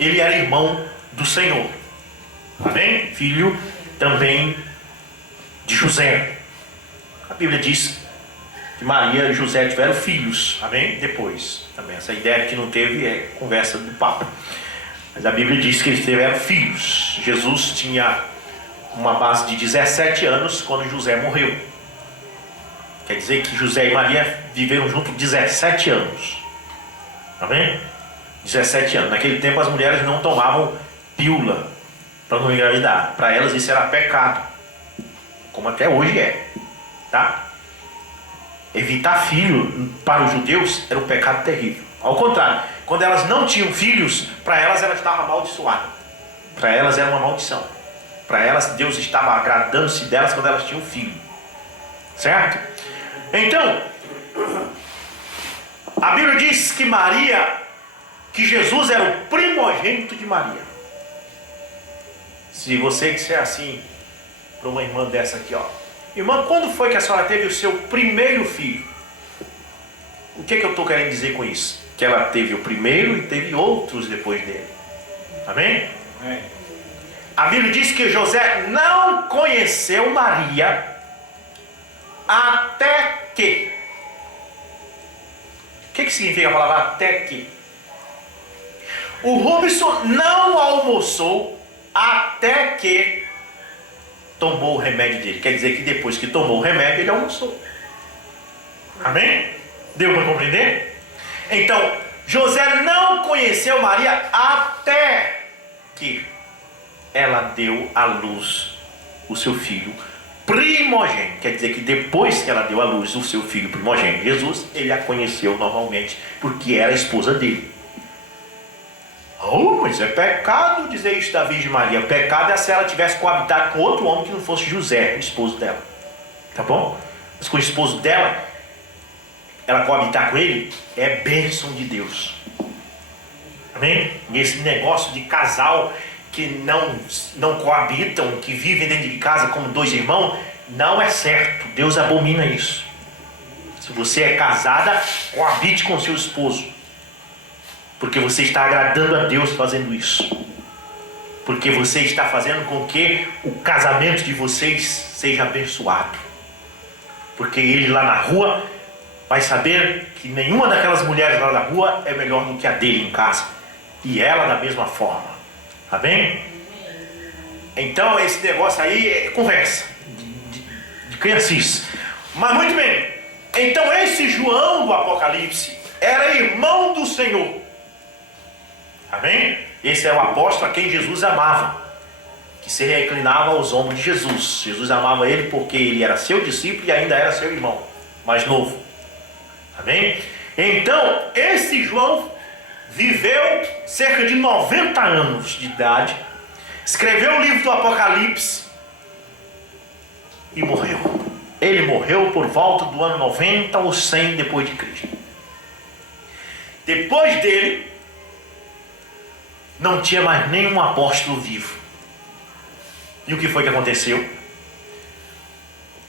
Ele era irmão do Senhor. Amém? Filho também de José. A Bíblia diz que Maria e José tiveram filhos. Amém? Depois. Também essa ideia que não teve é conversa do Papa. Mas a Bíblia diz que eles tiveram filhos. Jesus tinha uma base de 17 anos quando José morreu. Quer dizer que José e Maria viveram juntos 17 anos. Amém? 17 anos. Naquele tempo as mulheres não tomavam pílula para não engravidar. Para elas isso era pecado. Como até hoje é. Tá? Evitar filho para os judeus era um pecado terrível. Ao contrário, quando elas não tinham filhos, para elas ela estava amaldiçoada. Para elas era uma maldição. Para elas Deus estava agradando-se delas quando elas tinham filho. Certo? Então, a Bíblia diz que Jesus era o primogênito de Maria. Se você disser assim para uma irmã dessa aqui, ó: irmã, quando foi que a senhora teve o seu primeiro filho? O que eu estou querendo dizer com isso? Que ela teve o primeiro e teve outros depois dele. Amém? Amém. A Bíblia diz que José não conheceu Maria até que. O que significa a palavra até que? O Rubson não almoçou até que tomou o remédio dele. Quer dizer que depois que tomou o remédio, ele almoçou. Amém? Deu para compreender? Então, José não conheceu Maria até que ela deu à luz o seu filho primogênito. Quer dizer que depois que ela deu à luz o seu filho primogênito, Jesus, ele a conheceu normalmente, porque era a esposa dele. Oh, mas é pecado dizer isso da Virgem Maria. Pecado é se ela tivesse coabitado com outro homem que não fosse José, o esposo dela. Tá bom? Mas com o esposo dela, ela coabitar com ele é bênção de Deus. Amém? E esse negócio de casal que não coabitam, que vivem dentro de casa como dois irmãos, não é certo. Deus abomina isso. Se você é casada, coabite com seu esposo, porque você está agradando a Deus fazendo isso, porque você está fazendo com que o casamento de vocês seja abençoado, porque ele lá na rua vai saber que nenhuma daquelas mulheres lá na rua é melhor do que a dele em casa, e ela da mesma forma. Amém? Então esse negócio aí é conversa de criancice. Mas muito bem, então esse João do Apocalipse era irmão do Senhor. Amém? Esse é o apóstolo a quem Jesus amava, que se reclinava aos ombros de Jesus. Jesus amava ele porque ele era seu discípulo e ainda era seu irmão mais novo. Amém? Então esse João viveu cerca de 90 anos de idade, escreveu o livro do Apocalipse e morreu. Ele morreu por volta do ano 90 ou 100 depois de Cristo. Depois dele não tinha mais nenhum apóstolo vivo. E o que foi que aconteceu?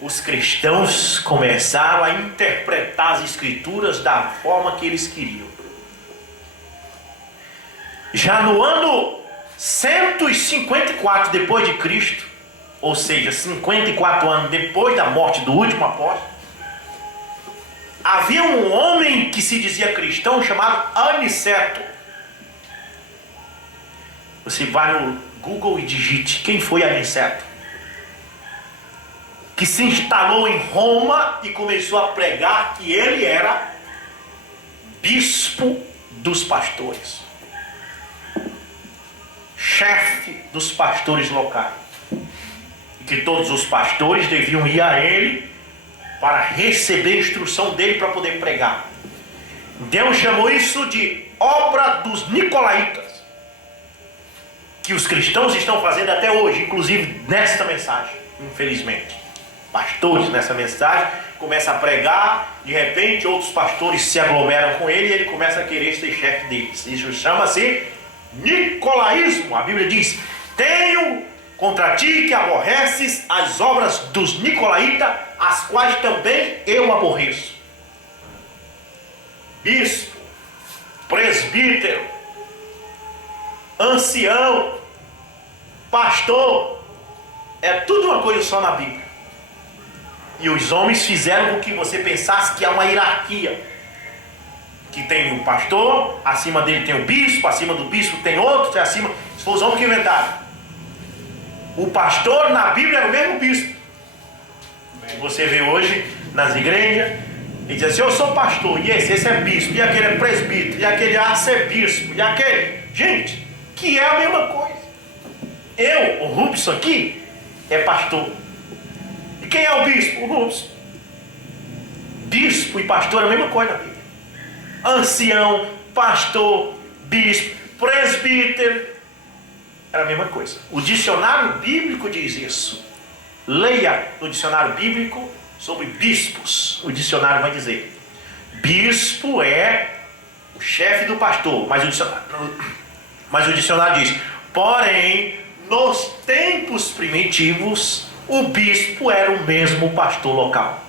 Os cristãos começaram a interpretar as escrituras da forma que eles queriam. Já no ano 154 depois de Cristo, ou seja, 54 anos depois da morte do último apóstolo, havia um homem que se dizia cristão chamado Aniceto. Você vai no Google e digite quem foi Aniceto, que se instalou em Roma e começou a pregar que ele era bispo dos pastores, chefe dos pastores locais, e que todos os pastores deviam ir a ele para receber a instrução dele para poder pregar. Deus chamou isso de obra dos nicolaítas, que os cristãos estão fazendo até hoje, inclusive nesta mensagem. Infelizmente, pastores nessa mensagem começam a pregar, de repente outros pastores se aglomeram com ele e ele começa a querer ser chefe deles. Isso chama-se nicolaísmo. A Bíblia diz: tenho contra ti que aborreces as obras dos nicolaítas, as quais também eu aborreço. Bispo, presbítero, ancião, pastor, é tudo uma coisa só na Bíblia. E os homens fizeram com que você pensasse que há uma hierarquia, que tem o pastor, acima dele tem o bispo, acima do bispo tem outro, acima. Isso foi os homens que inventaram. O pastor na Bíblia é o mesmo bispo. Você vê hoje nas igrejas e diz assim: eu sou pastor, e esse é bispo, e aquele é presbítero, e aquele é arcebispo, e aquele. Gente, que é a mesma coisa. Eu, o Rubson aqui, é pastor. E quem é o bispo? O Rubson. Bispo e pastor é a mesma coisa na Bíblia. Ancião, pastor, bispo, presbítero. Era a mesma coisa. O dicionário bíblico diz isso. Leia no dicionário bíblico sobre bispos. O dicionário vai dizer: bispo é o chefe do pastor. Mas o dicionário diz: porém, nos tempos primitivos, o bispo era o mesmo pastor local.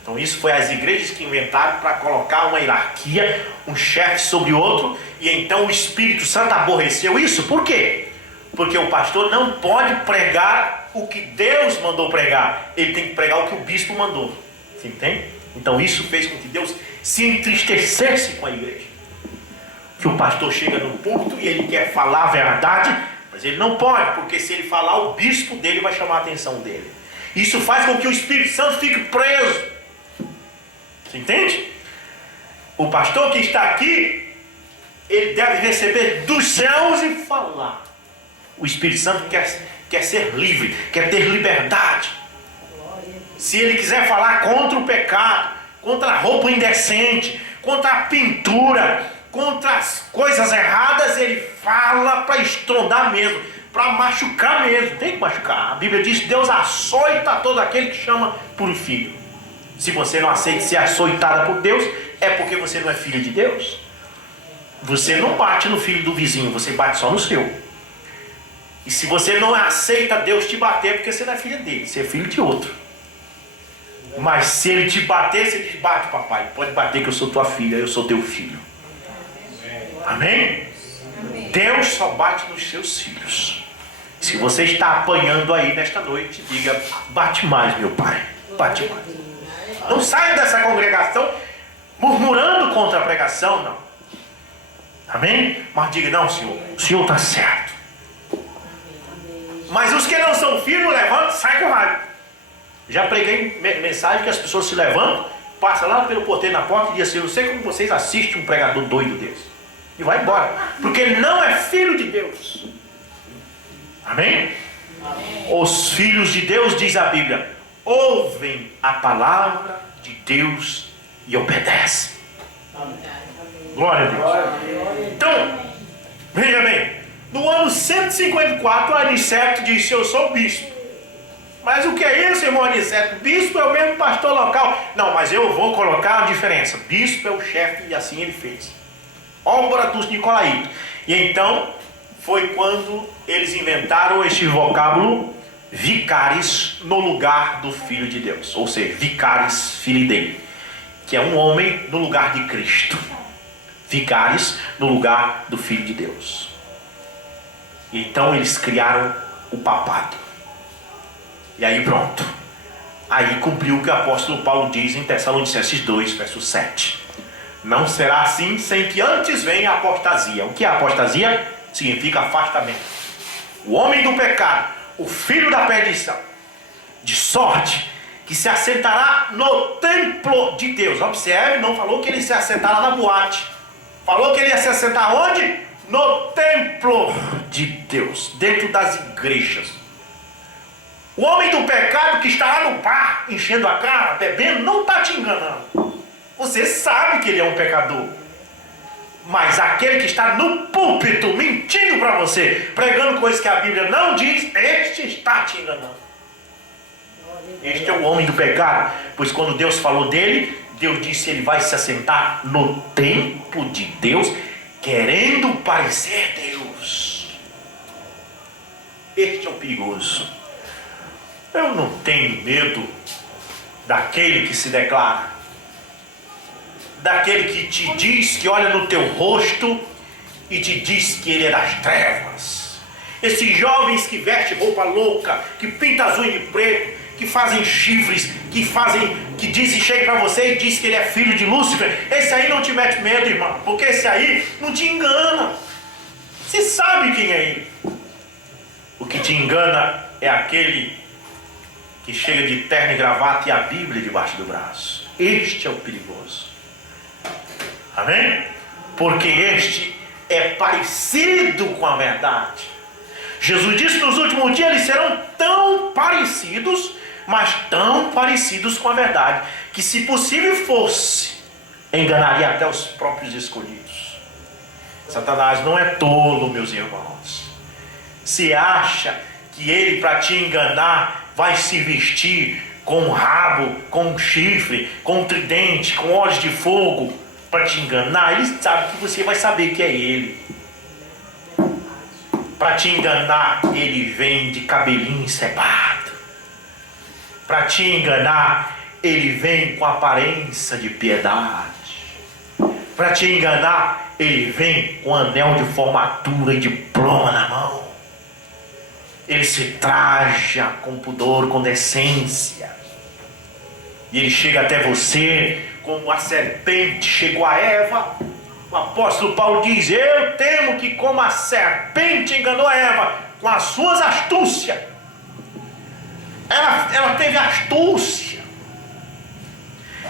Então isso foi as igrejas que inventaram para colocar uma hierarquia, um chefe sobre o outro, e então o Espírito Santo aborreceu isso. Por quê? Porque o pastor não pode pregar o que Deus mandou pregar, ele tem que pregar o que o bispo mandou. Você entende? Então isso fez com que Deus se entristecesse com a igreja. Que o pastor chega no púlpito e ele quer falar a verdade, mas ele não pode, porque se ele falar, o bispo dele vai chamar a atenção dele. Isso faz com que o Espírito Santo fique preso. Você entende? O pastor que está aqui, ele deve receber dos céus e falar. O Espírito Santo quer ser livre, quer ter liberdade. Se ele quiser falar contra o pecado, contra a roupa indecente, contra a pintura, contra as coisas erradas, ele fala para estrondar mesmo, para machucar mesmo. Tem que machucar. A Bíblia diz: Deus açoita todo aquele que chama por filho. Se você não aceita ser açoitada por Deus, é porque você não é filho de Deus. Você não bate no filho do vizinho, você bate só no seu. E se você não aceita Deus te bater, é porque você não é filho dele, você é filho de outro. Mas se ele te bater, você diz: bate, papai, pode bater que eu sou tua filha, eu sou teu filho. Amém? Deus só bate nos seus filhos. Se você está apanhando aí nesta noite, diga: bate mais, meu pai, bate mais. Não saia dessa congregação murmurando contra a pregação, não. Amém? Mas diga: não, Senhor, o Senhor está certo. Mas os que não são filhos, levantam, saem com raiva. Já preguei mensagem que as pessoas se levantam, passam lá pelo porteiro na porta e dizem assim: eu não sei como vocês assistem um pregador doido desse. E vai embora. Porque ele não é filho de Deus. Amém? Os filhos de Deus, diz a Bíblia, ouvem a palavra de Deus e obedecem. Glória a Deus. Então, veja bem, no ano 154, Aniceto disse: eu sou bispo. Mas o que é isso, irmão Aniceto? Bispo é o mesmo pastor local. Não, mas eu vou colocar a diferença. Bispo é o chefe, e assim ele fez. Obra dos Nicolaítas. E então, foi quando eles inventaram este vocábulo vicaris no lugar do Filho de Deus. Ou seja, vicaris filidei, que é um homem no lugar de Cristo. Vicaris no lugar do Filho de Deus. Então eles criaram o papado. E aí pronto. Aí cumpriu o que o apóstolo Paulo diz em Tessalonicenses 2, verso 7. Não será assim sem que antes venha a apostasia. O que é a apostasia? Significa afastamento. O homem do pecado, o filho da perdição, de sorte que se assentará no templo de Deus. Observe, não falou que ele se assentará na boate. Falou que ele ia se assentar onde? No templo de Deus, dentro das igrejas. O homem do pecado que está lá no bar, enchendo a cara, bebendo, não está te enganando. Você sabe que ele é um pecador. Mas aquele que está no púlpito, mentindo para você, pregando coisas que a Bíblia não diz, este está te enganando. Este é o homem do pecado. Pois quando Deus falou dele, Deus disse: ele vai se assentar no templo de Deus, querendo parecer Deus. Este é o perigoso. Eu não tenho medo daquele que se declara, daquele que te diz, que olha no teu rosto e te diz que ele é das trevas. Esses jovens que vestem roupa louca, que pintam as unhas de preto, que fazem chifres, que dizem, chega para você e diz que ele é filho de Lúcifer. Esse aí não te mete medo, irmão, porque esse aí não te engana. Você sabe quem é ele. O que te engana é aquele que chega de terno e gravata e a Bíblia debaixo do braço. Este é o perigoso. Amém? Porque este é parecido com a verdade. Jesus disse que nos últimos dias eles serão tão parecidos, mas tão parecidos com a verdade, que se possível fosse, enganaria até os próprios escolhidos. Satanás não é tolo, meus irmãos. Se acha que ele, para te enganar, vai se vestir com um rabo, com um chifre, com um tridente, com olhos de fogo, para te enganar, ele sabe que você vai saber que é ele. Para te enganar, ele vem de cabelinho encebado. Para te enganar, ele vem com aparência de piedade. Para te enganar, ele vem com anel de formatura e diploma na mão. Ele se traja com pudor, com decência. E ele chega até você como a serpente chegou a Eva. O apóstolo Paulo diz: eu temo que como a serpente enganou a Eva com as suas astúcias. Ela teve astúcia.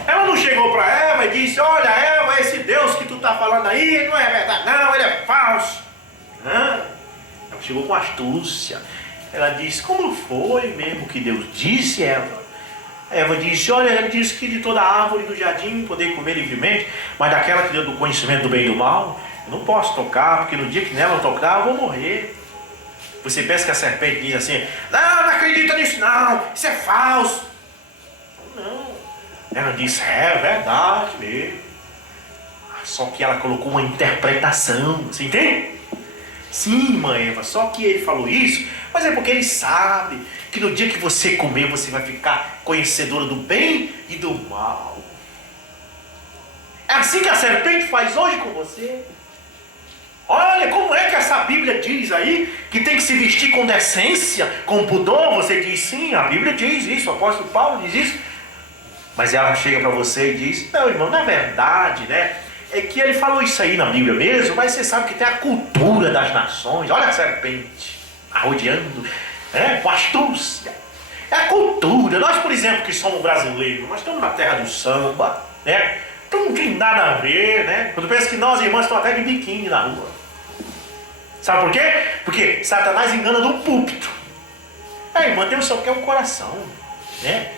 Ela não chegou para Eva e disse: olha, Eva, esse Deus que tu está falando aí não é verdade não, ele é falso. Não. Ela chegou com astúcia. Ela disse: como foi mesmo que Deus disse, Eva? Eva disse: olha, ele disse que de toda árvore do jardim poder comer livremente, mas daquela que deu do conhecimento do bem e do mal, eu não posso tocar, porque no dia que nela eu tocar, eu vou morrer. Você pensa que a serpente diz assim: não acredita nisso não, isso é falso. Não. Ela disse: é verdade mesmo. Só que ela colocou uma interpretação, você entende? Sim, mãe Eva, só que ele falou isso, mas é porque ele sabe que no dia que você comer, você vai ficar conhecedora do bem e do mal. É assim que a serpente faz hoje com você. Olha como é que essa Bíblia diz aí que tem que se vestir com decência, com pudor. Você diz: sim, a Bíblia diz isso, o apóstolo Paulo diz isso. Mas ela chega para você e diz: não, irmão, na verdade, né, é que ele falou isso aí na Bíblia mesmo, mas você sabe que tem a cultura das nações. Olha a serpente arrodeando, né, com astúcia. É a cultura. Nós, por exemplo, que somos brasileiros, nós estamos na terra do samba, né? Então não tem nada a ver, né? Quando pensa que nós, irmãs, estamos até de biquíni na rua. Sabe por quê? Porque Satanás engana no púlpito. A irmã tem o seu que é o coração, né?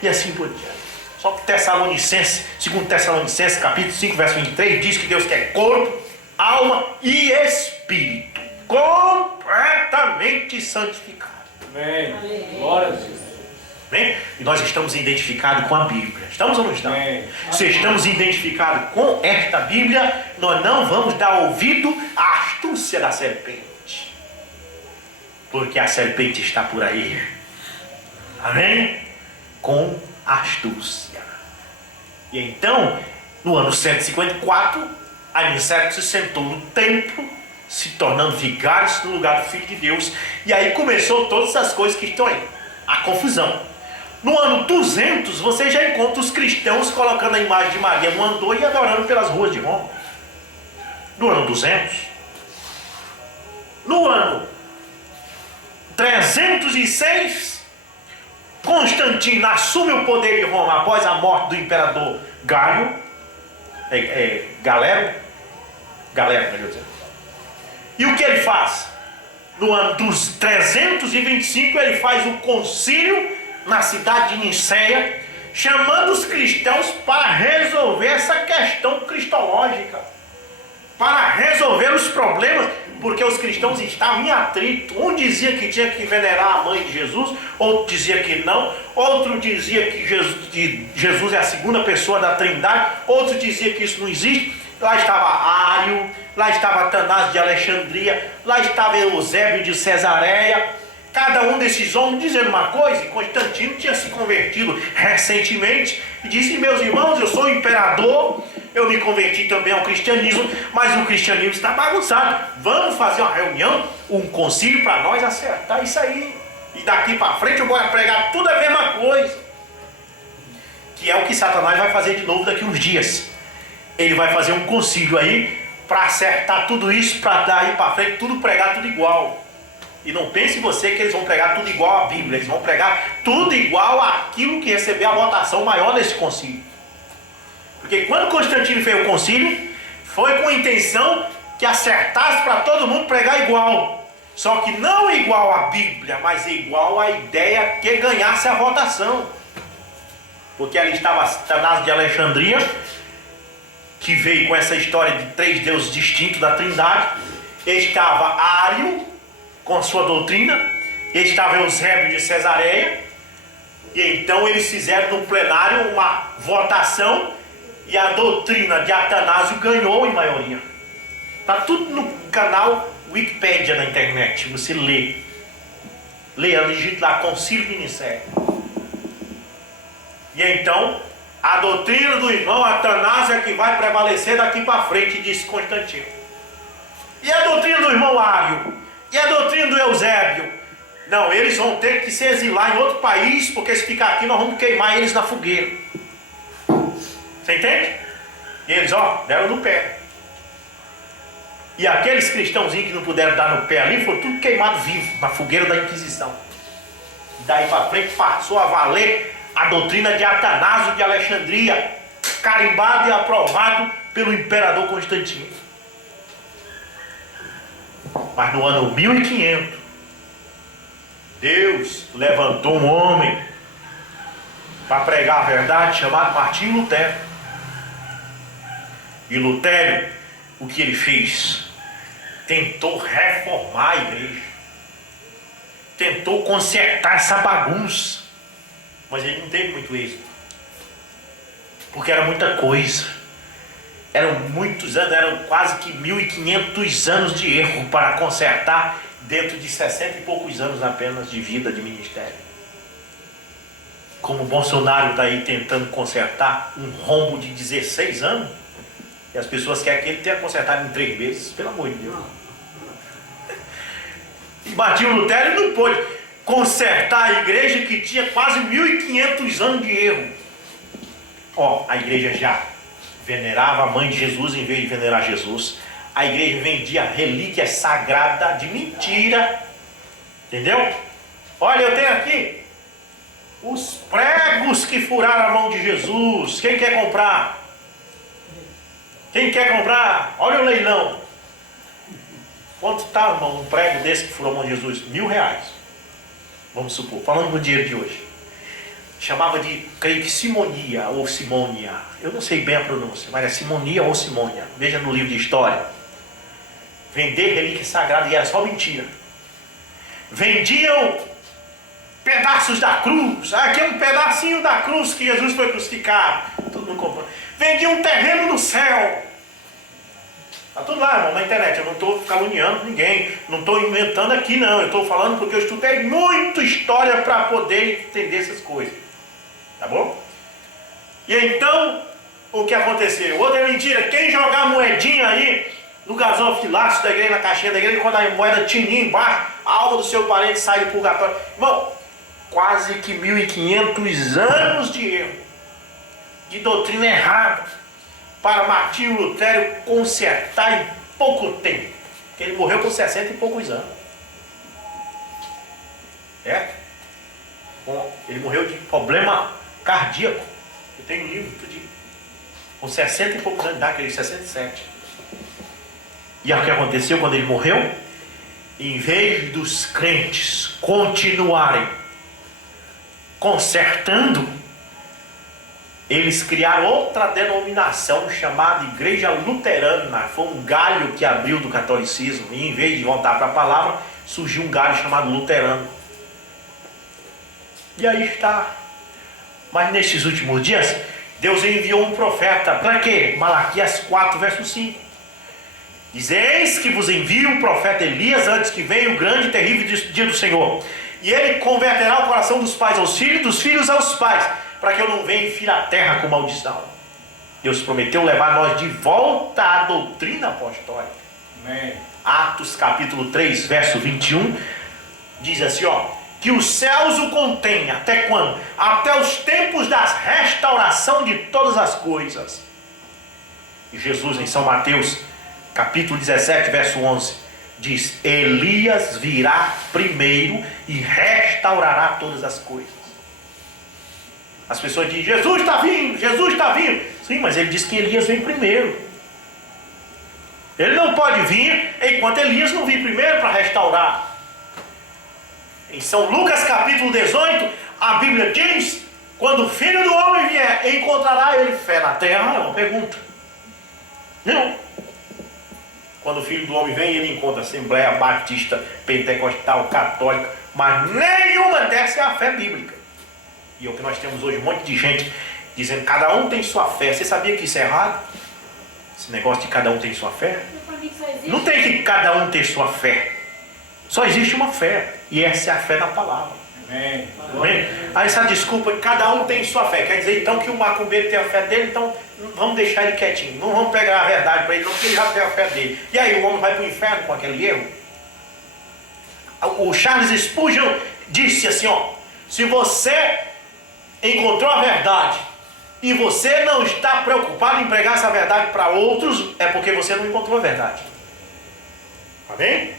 E assim por diante. Só que Tessalonicenses, segundo Tessalonicenses, capítulo 5, verso 23, diz que Deus quer corpo, alma e espírito completamente santificado. Amém. Glória a Deus. Bem? E nós estamos identificados com a Bíblia. Estamos ou não estamos? Amém. Se estamos identificados com esta Bíblia, nós não vamos dar ouvido à astúcia da serpente. Porque a serpente está por aí. Amém? Com astúcia. E então, no ano 154, Aniceto se sentou no templo, se tornando vigário no lugar do Filho de Deus. E aí começou todas as coisas que estão aí. A confusão. No ano 200, você já encontra os cristãos colocando a imagem de Maria no andor e adorando pelas ruas de Roma. No ano 200. No ano 306, Constantino assume o poder de Roma após a morte do imperador Galero, melhor dizendo. E o que ele faz? No ano dos 325, ele faz um concílio na cidade de Niceia, chamando os cristãos para resolver essa questão cristológica, para resolver os problemas, porque os cristãos estavam em atrito. Um dizia que tinha que venerar a mãe de Jesus, outro dizia que não, outro dizia que Jesus é a segunda pessoa da Trindade, outro dizia que isso não existe. Lá estava Ário, lá estava Atanásio de Alexandria, lá estava Eusébio de Cesareia. Cada um desses homens dizendo uma coisa. E Constantino tinha se convertido recentemente e disse: meus irmãos, eu sou imperador, eu me converti também ao cristianismo, mas o cristianismo está bagunçado. Vamos fazer uma reunião, um concílio para nós acertar isso aí. E daqui para frente eu vou pregar tudo a mesma coisa. Que é o que Satanás vai fazer de novo daqui uns dias. Ele vai fazer um concílio aí para acertar tudo isso, para daí para frente tudo pregar tudo igual. E não pense você que eles vão pregar tudo igual à Bíblia. Eles vão pregar tudo igual àquilo que receber a votação maior desse concílio. Porque quando Constantino fez o concílio, foi com a intenção que acertasse para todo mundo pregar igual. Só que não igual à Bíblia, mas igual à ideia que ganhasse a votação. Porque ali estava Atanásio de Alexandria, que veio com essa história de 3 deuses distintos da Trindade. Estava Ário, com sua doutrina, estava Eusébio de Cesareia, e então eles fizeram no plenário uma votação, e a doutrina de Atanásio ganhou em maioria. Está tudo no canal Wikipédia na internet, você lê. Leia, digite lá, Concílio de Nicéia. E então, a doutrina do irmão Atanásio é que vai prevalecer daqui para frente, disse Constantino. E a doutrina do irmão Ário? E a doutrina do Eusébio? Não, eles vão ter que se exilar em outro país, porque se ficar aqui nós vamos queimar eles na fogueira. Você entende? E eles, deram no pé. E aqueles cristãozinhos que não puderam dar no pé ali, foram tudo queimado vivo na fogueira da Inquisição. Daí para frente passou a valer a doutrina de Atanásio de Alexandria, carimbado e aprovado pelo imperador Constantino. Mas no ano 1500, Deus levantou um homem para pregar a verdade, chamado Martinho Lutero. E Lutero, o que ele fez? Tentou reformar a igreja, tentou consertar essa bagunça, mas ele não teve muito êxito, porque era muita coisa, eram muitos anos, eram quase que 1500 anos de erro para consertar dentro de 60 e poucos anos apenas de vida de ministério. Como o Bolsonaro está aí tentando consertar um rombo de 16 anos, e as pessoas querem que ele tenha consertado em 3 meses, pelo amor de Deus. E Martinho Lutero não pôde consertar a igreja que tinha quase 1500 anos de erro. A igreja já venerava a mãe de Jesus em vez de venerar Jesus. A igreja vendia relíquia sagrada de mentira. Entendeu? Olha, eu tenho aqui os pregos que furaram a mão de Jesus. Quem quer comprar? Quem quer comprar? Olha o leilão. Quanto está, irmão, um prego desse que furou a mão de Jesus? R$1.000. Vamos supor, falando do dinheiro de hoje. Chamava de, creio que simonia ou simônia. Eu não sei bem a pronúncia, mas é simonia ou simônia. Veja no livro de história. Vender relíquia sagrada, e era só mentira. Vendiam pedaços da cruz. Aqui é um pedacinho da cruz que Jesus foi crucificado. Todo mundo comprou. Vendiam um terreno no céu. Está tudo lá, irmão, na internet. Eu não estou caluniando ninguém, não estou inventando aqui, não. Eu estou falando porque eu estudei muito história para poder entender essas coisas. Tá bom? E então, o que aconteceu? Outra mentira: quem jogar moedinha aí no gasofilácio da igreja, na caixinha da igreja, quando a moeda tininha embaixo, a alma do seu parente sai do purgatório. Irmão, quase que 1500 anos de erro, de doutrina errada, para Martinho Lutero consertar em pouco tempo. Porque ele morreu com 60 e poucos anos. Ele morreu de problema cardíaco. Eu tenho um livro tudinho. Com 60 e poucos anos, daquele 67. E o que aconteceu quando ele morreu? Em vez dos crentes continuarem consertando, eles criaram outra denominação chamada Igreja Luterana. Foi um galho que abriu do catolicismo. E em vez de voltar para a palavra, surgiu um galho chamado luterano. E aí está. Mas nesses últimos dias, Deus enviou um profeta. Para quê? Malaquias 4, verso 5. Diz: eis que vos envio um profeta Elias antes que venha o grande e terrível dia do Senhor. E ele converterá o coração dos pais aos filhos, dos filhos aos pais, para que eu não venha e fira a terra com maldição. Deus prometeu levar nós de volta à doutrina apostólica. Amém. Atos capítulo 3, verso 21, diz assim, que os céus o contêm, até quando? Até os tempos da restauração de todas as coisas. E Jesus, em São Mateus capítulo 17, verso 11, diz: Elias virá primeiro e restaurará todas as coisas. As pessoas dizem: Jesus está vindo, Jesus está vindo. Sim, mas ele diz que Elias vem primeiro. Ele não pode vir enquanto Elias não vir primeiro para restaurar. Em São Lucas capítulo 18, a Bíblia diz: quando o Filho do Homem vier, encontrará ele fé na terra? É uma pergunta. Não. Quando o Filho do Homem vem, ele encontra Assembleia Batista, Pentecostal, Católica, mas nenhuma dessa é a fé bíblica. E é o que nós temos hoje, um monte de gente dizendo que cada um tem sua fé. Você sabia que isso é errado? Esse negócio de cada um tem sua fé? Não tem que cada um ter sua fé. Só existe uma fé. E essa é a fé na palavra. Amém. Amém? Aí essa desculpa, cada um tem sua fé. Quer dizer então que o macumbeiro tem a fé dele, então vamos deixar ele quietinho. Não vamos pegar a verdade para ele, não, porque ele já tem a fé dele. E aí o homem vai para o inferno com aquele erro? O Charles Spurgeon disse assim, ó: se você encontrou a verdade e você não está preocupado em pregar essa verdade para outros, é porque você não encontrou a verdade. Amém?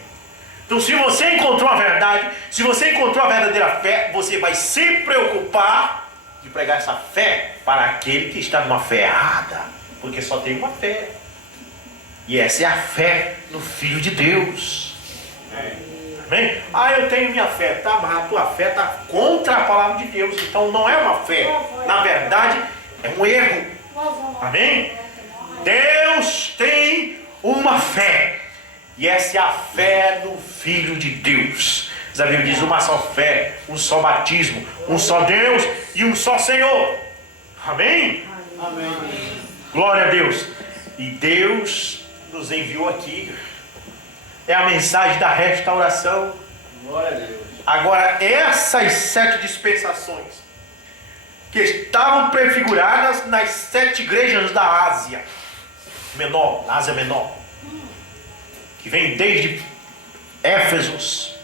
Então, se você encontrou a verdade, se você encontrou a verdadeira fé, você vai se preocupar de pregar essa fé para aquele que está numa fé errada, porque só tem uma fé, e essa é a fé no Filho de Deus. Amém? Ah, eu tenho minha fé, tá, mas a tua fé está contra a palavra de Deus, então não é uma fé, na verdade é um erro. Amém? Deus tem uma fé, e essa é a fé no Filho de Deus. A Bíblia diz: uma só fé, um só batismo, um só Deus e um só Senhor. Amém? Amém. Glória a Deus. E Deus nos enviou aqui. É a mensagem da restauração. Glória a Deus. Agora, essas 7 dispensações que estavam prefiguradas nas 7 igrejas da Ásia Menor, que vem desde Éfesos,